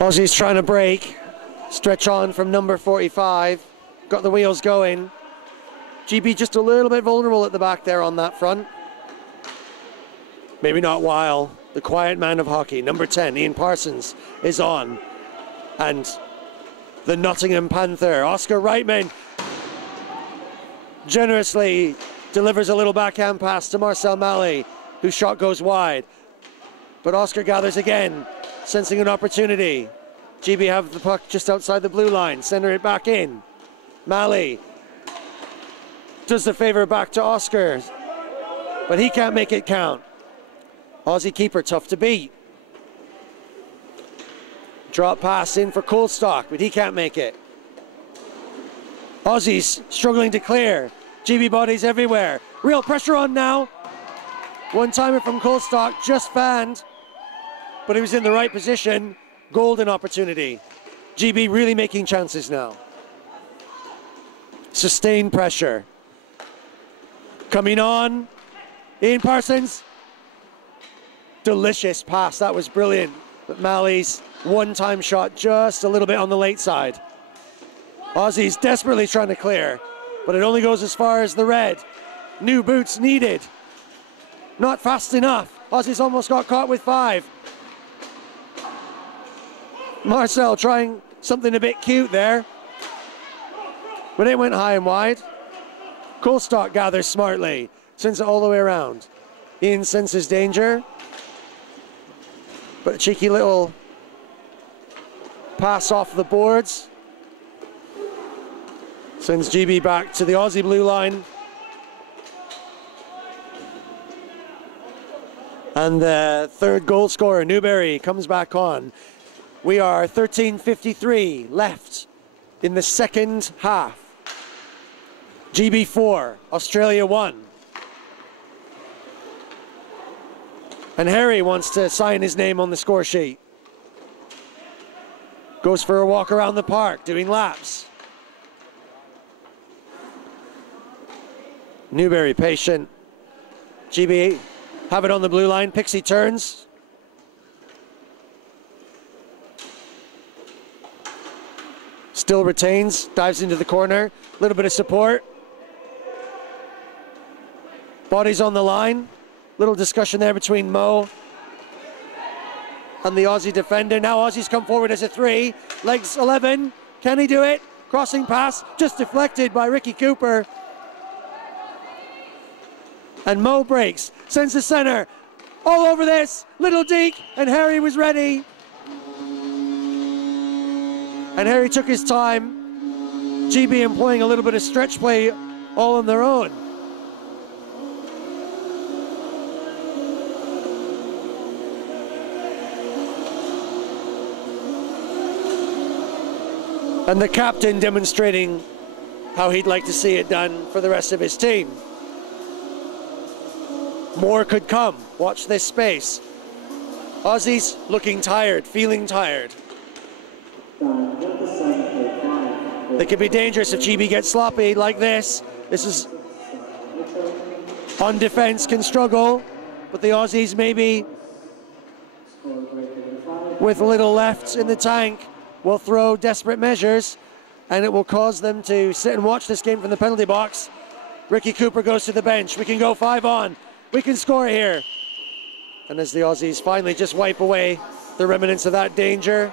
Aussie's trying to break. Stretch on from number 45. Got the wheels going. GB just a little bit vulnerable at the back there on that front. Maybe not while the quiet man of hockey, number 10, Ian Parsons, is on. And the Nottingham Panther, Oscar Reitman, generously delivers a little backhand pass to Marcel Malley, whose shot goes wide. But Oscar gathers again, sensing an opportunity. GB have the puck just outside the blue line, center it back in. Malley does the favor back to Oscar, but he can't make it count. Aussie keeper tough to beat. Drop pass in for Coulstock, but he can't make it. Aussies struggling to clear. GB bodies everywhere. Real pressure on now. One-timer from Coulstock, just fanned, but he was in the right position. Golden opportunity. GB really making chances now. Sustained pressure. Coming on, Ian Parsons. Delicious pass, that was brilliant. But Malley's one-time shot just a little bit on the late side. Aussies desperately trying to clear, but it only goes as far as the red. New boots needed. Not fast enough. Aussies almost got caught with 5. Marcel trying something a bit cute there, but it went high and wide. Coulstock gathers smartly, sends it all the way around. Ian senses danger, but a cheeky little pass off the boards. Sends GB back to the Aussie blue line. And the third goal scorer, Newberry, comes back on. We are 13:53 left in the second half. GB 4, Australia 1. And Harry wants to sign his name on the score sheet. Goes for a walk around the park, doing laps. Newberry patient. GB have it on the blue line. Pixie turns. Still retains, dives into the corner. A little bit of support. Bodies on the line. Little discussion there between Mo and the Aussie defender. Now Aussies come forward as a 3. Legs 11. Can he do it? Crossing pass, just deflected by Ricky Cooper. And Mo breaks, sends the center. All over this, little deke, and Harry was ready. And Harry took his time. GB employing a little bit of stretch play all on their own. And the captain demonstrating how he'd like to see it done for the rest of his team. More could come. Watch this space. Aussies looking tired, feeling tired. They could be dangerous if GB gets sloppy like this. This is on defense, can struggle, but the Aussies maybe with a little left in the tank will throw desperate measures, and it will cause them to sit and watch this game from the penalty box. Ricky Cooper goes to the bench. We can go 5 on. We can score here. And as the Aussies finally just wipe away the remnants of that danger,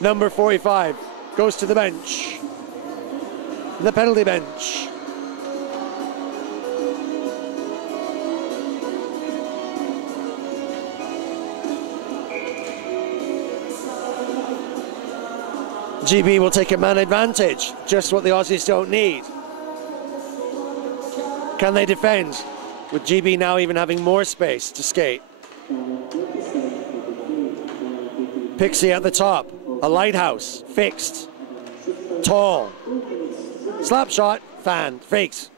number 45 goes to the bench. The penalty bench. GB will take a man advantage, just what the Aussies don't need. Can they defend? With GB now even having more space to skate. Pixie at the top, a lighthouse, fixed, tall. Slap shot, fan, fakes.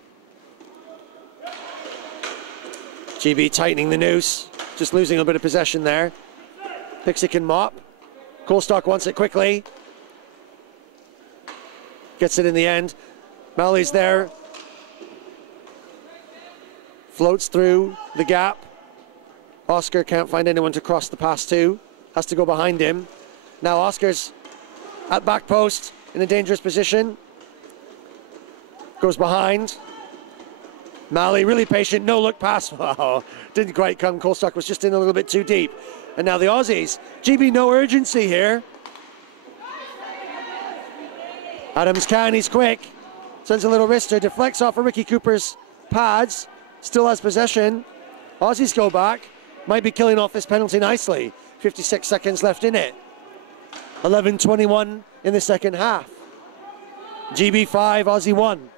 GB tightening the noose, just losing a bit of possession there. Pixie can mop. Coulstock wants it quickly. Gets it in the end. Mally's there. Floats through the gap. Oscar can't find anyone to cross the pass to. Has to go behind him. Now Oscar's at back post in a dangerous position. Goes behind. Mally really patient, no look pass. Wow, didn't quite come. Coulstock was just in a little bit too deep. And now the Aussies. GB no urgency here. Adams can, he's quick. Sends a little wrister, deflects off of Ricky Cooper's pads. Still has possession. Aussies go back. Might be killing off this penalty nicely. 56 seconds left in it. 11:21 in the second half. GB 5, Aussie 1.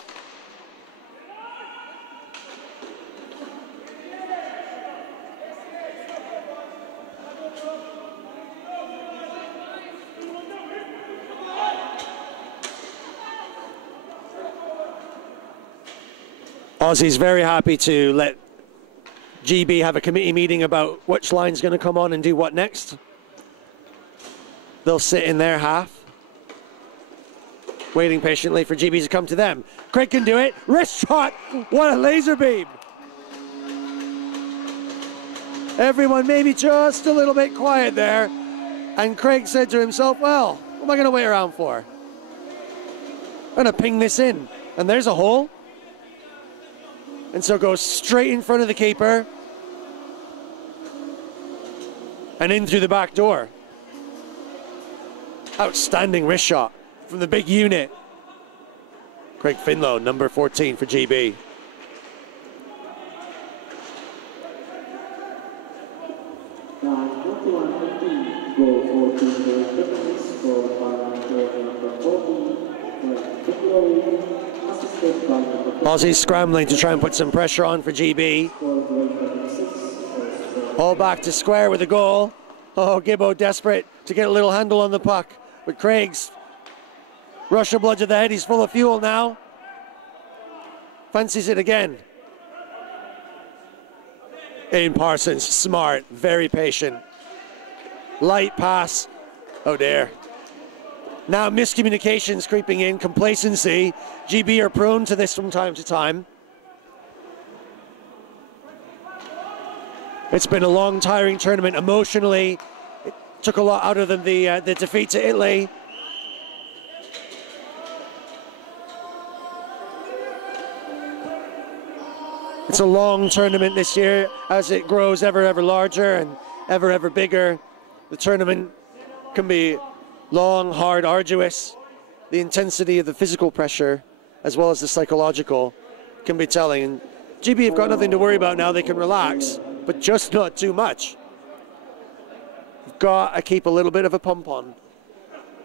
Aussie's very happy to let GB have a committee meeting about which line's going to come on and do what next. They'll sit in their half, waiting patiently for GB to come to them. Craig can do it. Wrist shot. What a laser beam. Everyone maybe just a little bit quiet there. And Craig said to himself, well, what am I going to wait around for? I'm going to ping this in. And there's a hole. And so goes straight in front of the keeper and in through the back door. Outstanding wrist shot from the big unit. Craig Finlow, number 14 for GB. Aussies scrambling to try and put some pressure on for GB. All back to square with a goal. Oh, Gibbo desperate to get a little handle on the puck. But Craig's Russian blood to the head. He's full of fuel now. Fancies it again. Ian Parsons, smart, very patient. Light pass. Oh dear. Now miscommunications creeping in, complacency. GB are prone to this from time to time. It's been a long, tiring tournament emotionally. It took a lot out of them, the defeat to Italy. It's a long tournament this year. As it grows ever larger and ever bigger, the tournament can be long, hard, arduous. The intensity of the physical pressure as well as the psychological can be telling. And GB have got nothing to worry about now. They can relax, but just not too much. You've got to keep a little bit of a pump on,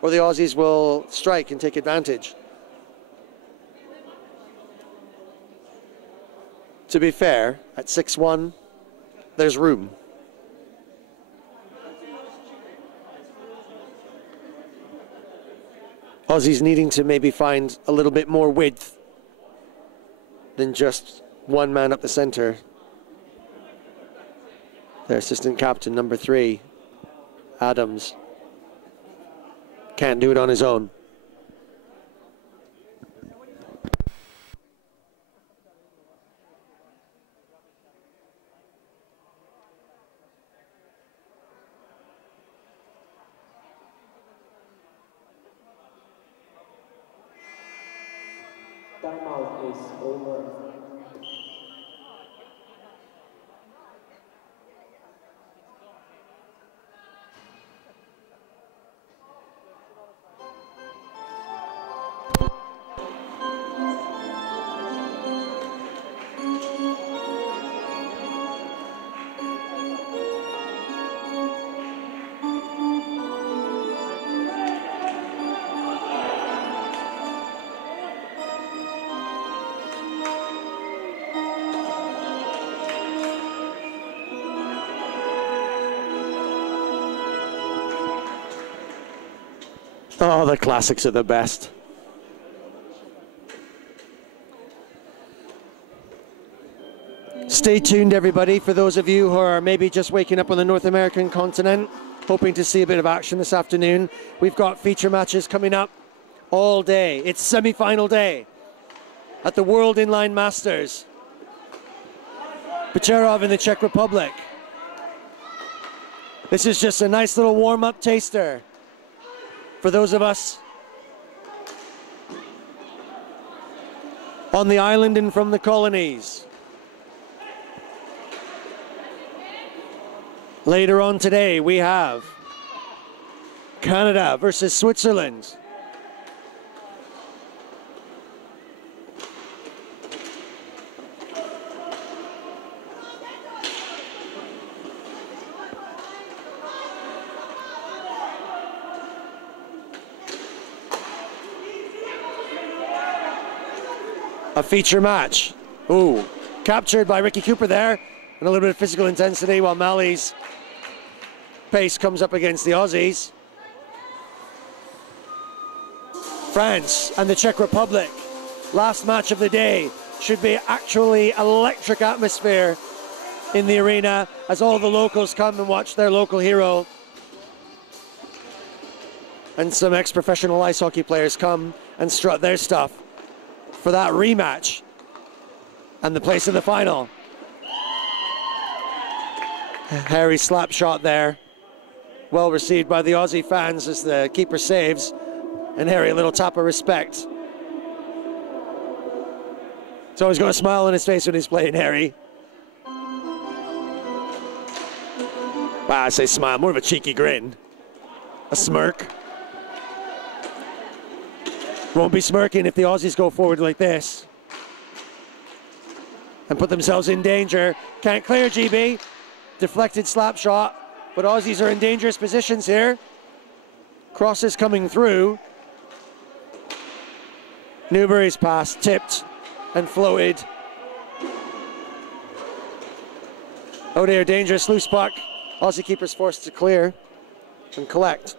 or the Aussies will strike and take advantage. To be fair, at 6-1, there's room. Aussies needing to maybe find a little bit more width than just one man up the center. Their assistant captain, number 3, Adams, can't do it on his own. Timeout is over. Oh, the classics are the best. Stay tuned, everybody, for those of you who are maybe just waking up on the North American continent, hoping to see a bit of action this afternoon. We've got feature matches coming up all day. It's semi-final day at the World Inline Masters. Pecherov in the Czech Republic. This is just a nice little warm-up taster for those of us on the island and from the colonies. Later on today, we have Canada versus Switzerland. A feature match. Ooh, captured by Ricky Cooper there. And a little bit of physical intensity while Mali's pace comes up against the Aussies. France and the Czech Republic. Last match of the day. Should be actually electric atmosphere in the arena as all the locals come and watch their local hero. And some ex-professional ice hockey players come and strut their stuff for that rematch and the place in the final. Hairy slap shot there. Well received by the Aussie fans as the keeper saves. And Harry, a little tap of respect. He's always got a smile on his face when he's playing, Harry. Wow, I say smile, more of a cheeky grin. A smirk. Won't be smirking if the Aussies go forward like this and put themselves in danger. Can't clear, GB. Deflected slap shot, but Aussies are in dangerous positions here. Crosses coming through. Newbury's pass tipped and floated. Oh dear, dangerous loose puck. Aussie keeper's forced to clear and collect.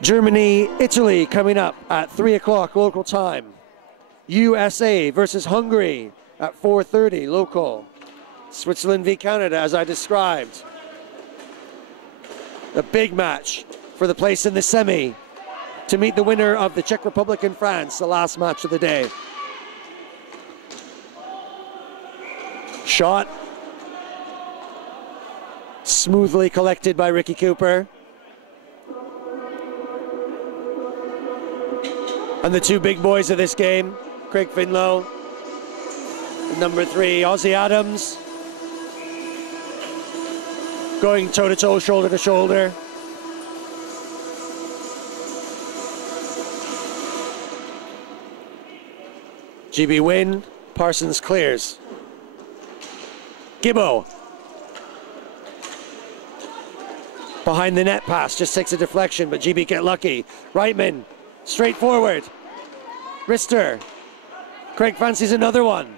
Germany, Italy coming up at 3 o'clock local time. USA versus Hungary at 4:30 local. Switzerland v Canada, as I described. A big match for the place in the semi to meet the winner of the Czech Republic and France, the last match of the day. Shot. Smoothly collected by Ricky Cooper. And the two big boys of this game, Craig Finlow, and number 3, Aussie Adams, going toe-to-toe, shoulder-to-shoulder. GB win, Parsons clears. Gibbo. Behind the net pass, just takes a deflection, but GB get lucky. Reitman. Straight forward. Rister. Craig fancies another one.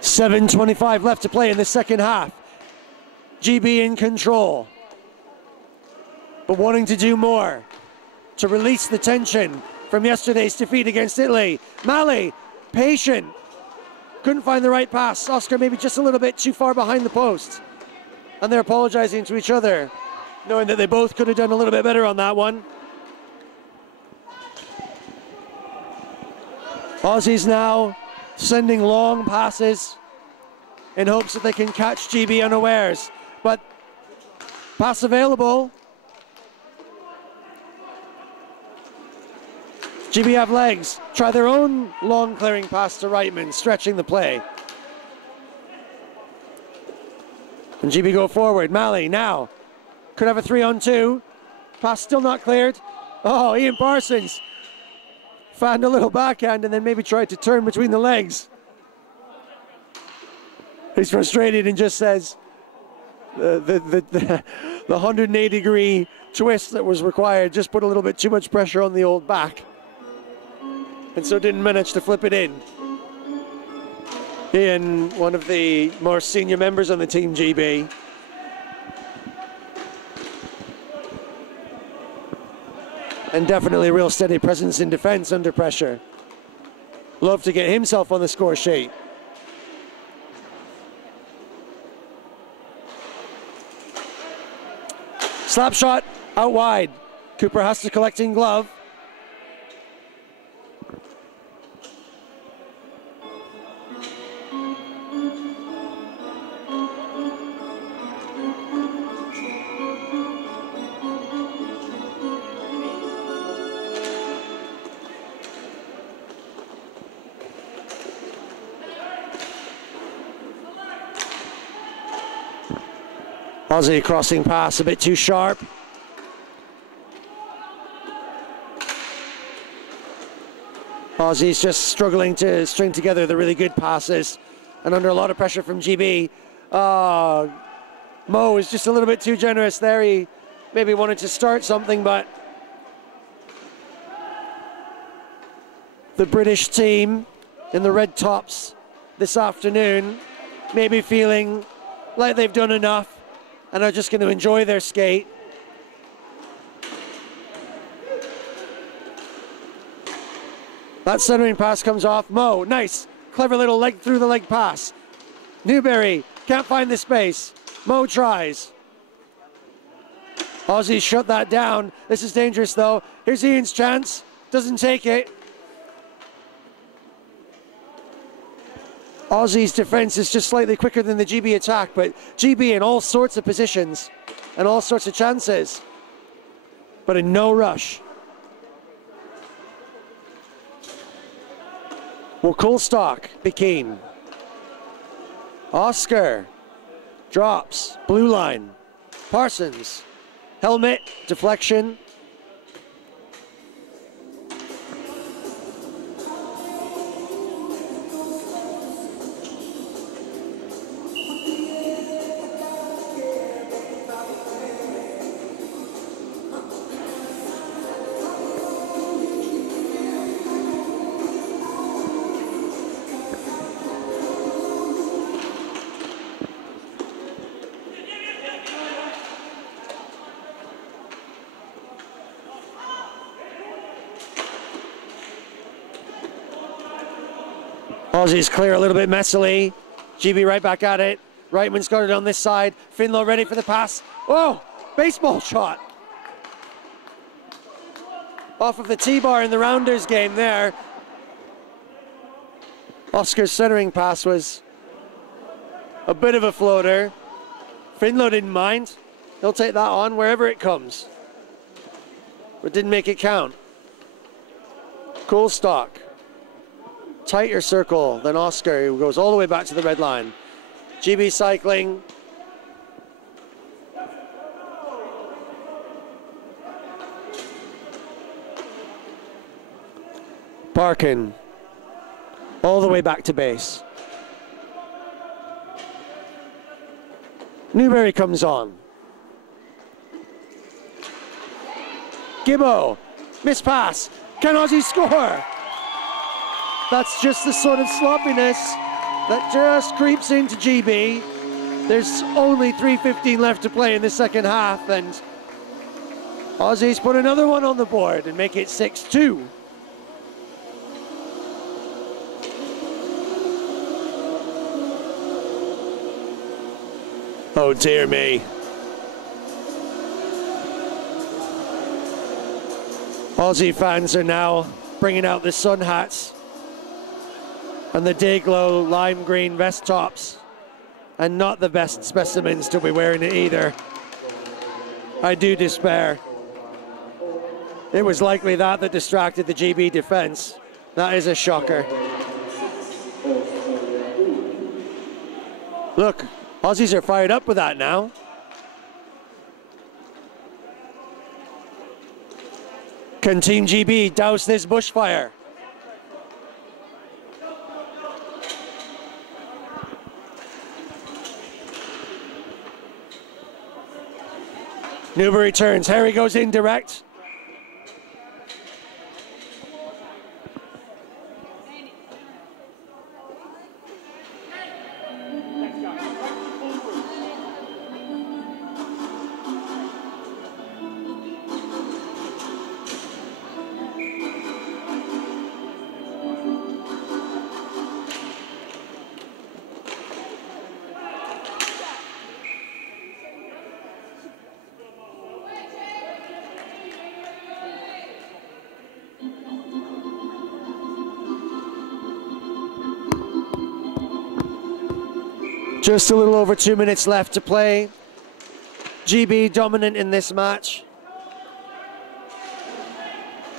$7:25 left to play in the second half. GB in control, but wanting to do more to release the tension from yesterday's defeat against Italy. Mali, patient. Couldn't find the right pass. Oscar maybe just a little bit too far behind the post. And they're apologizing to each other, knowing that they both could have done a little bit better on that one. Aussies now sending long passes in hopes that they can catch GB unawares. But pass available. GB have legs. Try their own long clearing pass to Reitman, stretching the play. And GB go forward. Malley now could have a 3-on-2. Pass still not cleared. Oh, Ian Parsons found a little backhand and then maybe tried to turn between the legs. He's frustrated and just says the 180-degree twist that was required just put a little bit too much pressure on the old back, and so didn't manage to flip it in. Ian, one of the more senior members on the team, GB. And definitely a real steady presence in defense under pressure. Love to get himself on the score sheet. Slap shot out wide. Cooper has to collect in glove. Aussie crossing pass a bit too sharp. Aussie's just struggling to string together the really good passes and under a lot of pressure from GB. Mo is just a little bit too generous there. He maybe wanted to start something, but the British team in the red tops this afternoon maybe feeling like they've done enough and are just going to enjoy their skate. That centering pass comes off. Mo, nice. Clever little leg through the leg pass. Newberry can't find the space. Mo tries. Aussie shut that down. This is dangerous though. Here's Ian's chance. Doesn't take it. Aussie's defense is just slightly quicker than the GB attack, but GB in all sorts of positions and all sorts of chances, but in no rush. Well, Coolstock, Bikeen. Oscar drops, blue line. Parsons, helmet, deflection. Aussie's clear a little bit messily. GB right back at it. Reitman's got it on this side. Finlow ready for the pass. Oh, baseball shot. Off of the T-bar in the Rounders game there. Oscar's centering pass was a bit of a floater. Finlow didn't mind. He'll take that on wherever it comes. But didn't make it count. Coolstock. Tighter circle than Oscar, who goes all the way back to the red line. GB cycling. Parkin. All the way back to base. Newberry comes on. Gibbo. Miss pass. Can Aussie score? That's just the sort of sloppiness that just creeps into GB. There's only 3:15 left to play in the second half, and Aussies put another one on the board and make it 6-2. Oh dear me. Aussie fans are now bringing out the sun hats. And the Dayglow lime green vest tops, and not the best specimens to be wearing it either. I do despair. It was likely that distracted the GB defense. That is a shocker. Look, Aussies are fired up with that now. Can Team GB douse this bushfire? Newbury turns, Harry goes in direct. Just a little over 2 minutes left to play. GB dominant in this match.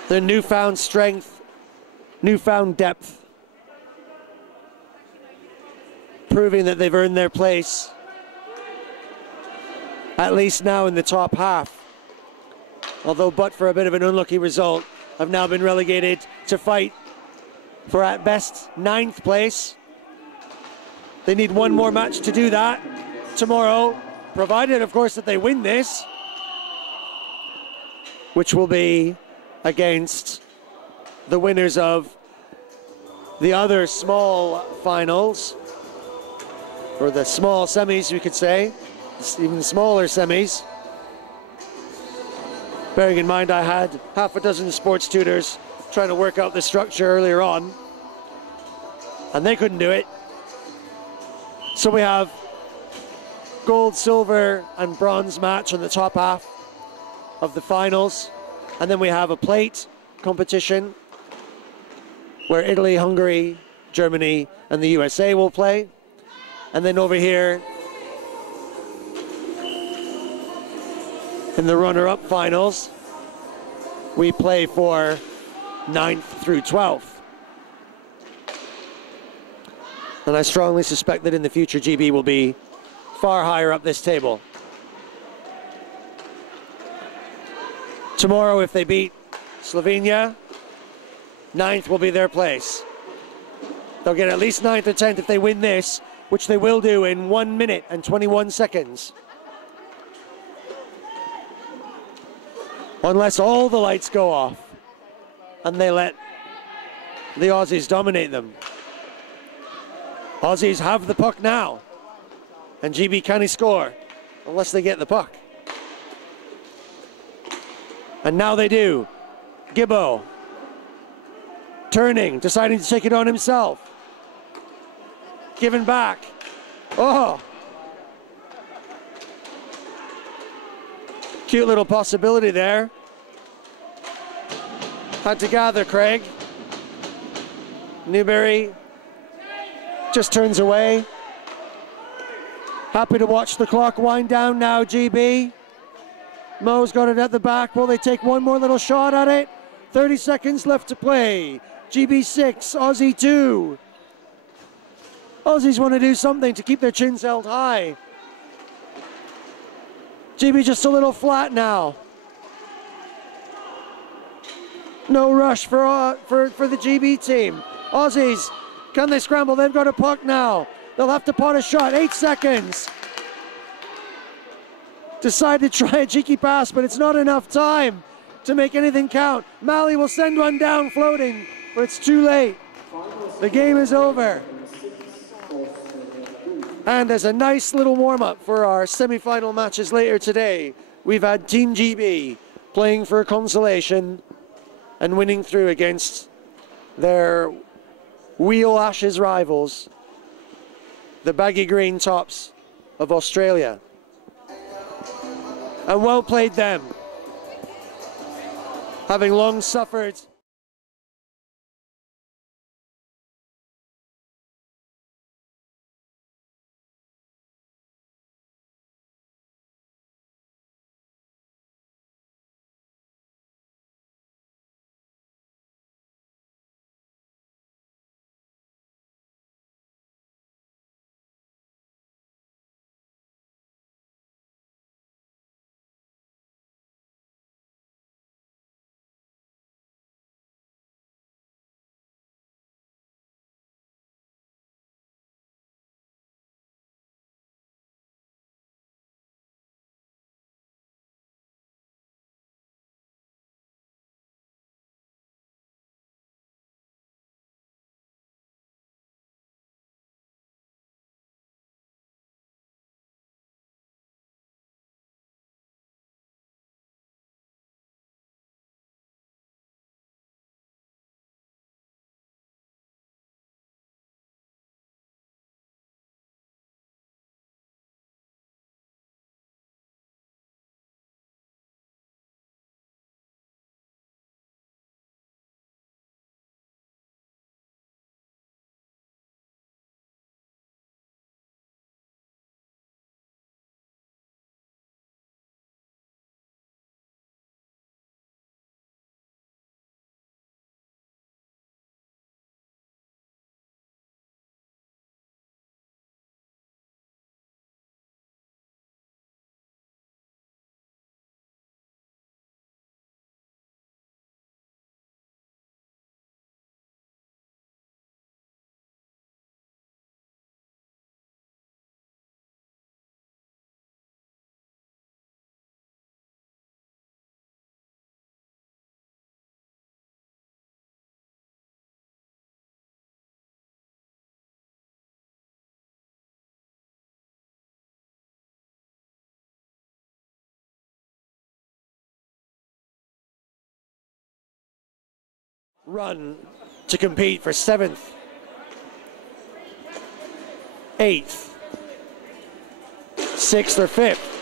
Their newfound strength, newfound depth, proving that they've earned their place, at least now in the top half. Although, but for a bit of an unlucky result, have now been relegated to fight for at best 9th place. They need one more match to do that tomorrow, provided, of course, that they win this, which will be against the winners of the other small finals, or the small semis, we could say, even smaller semis. Bearing in mind I had half a dozen sports tutors trying to work out the structure earlier on, and they couldn't do it. So we have gold, silver, and bronze match on the top half of the finals. And then we have a plate competition where Italy, Hungary, Germany, and the USA will play. And then over here in the runner-up finals, we play for 9th through 12th. And I strongly suspect that in the future, GB will be far higher up this table. Tomorrow, if they beat Slovenia, 9th will be their place. They'll get at least 9th or 10th if they win this, which they will do in 1 minute and 21 seconds. Unless all the lights go off and they let the Aussies dominate them. Aussies have the puck now, and GB can't score unless they get the puck. And now they do. Gibbo turning, deciding to take it on himself. Giving back. Oh! Cute little possibility there. Had to gather, Craig. Newbury just turns away. Happy to watch the clock wind down now, GB. Mo's got it at the back. Will they take one more little shot at it? 30 seconds left to play. GB 6, Aussie 2. Aussies want to do something to keep their chins held high. GB just a little flat now. No rush for the GB team. Aussies, can they scramble? They've got a puck now. They'll have to pot a shot. 8 seconds. Decide to try a cheeky pass, but it's not enough time to make anything count. Malley will send one down floating, but it's too late. The game is over. And as a nice little warm-up for our semi-final matches later today, we've had Team GB playing for consolation and winning through against their Wheel Ashes rivals, the baggy green tops of Australia. And well played them, having long suffered run to compete for 7th, 8th, 6th, or 5th.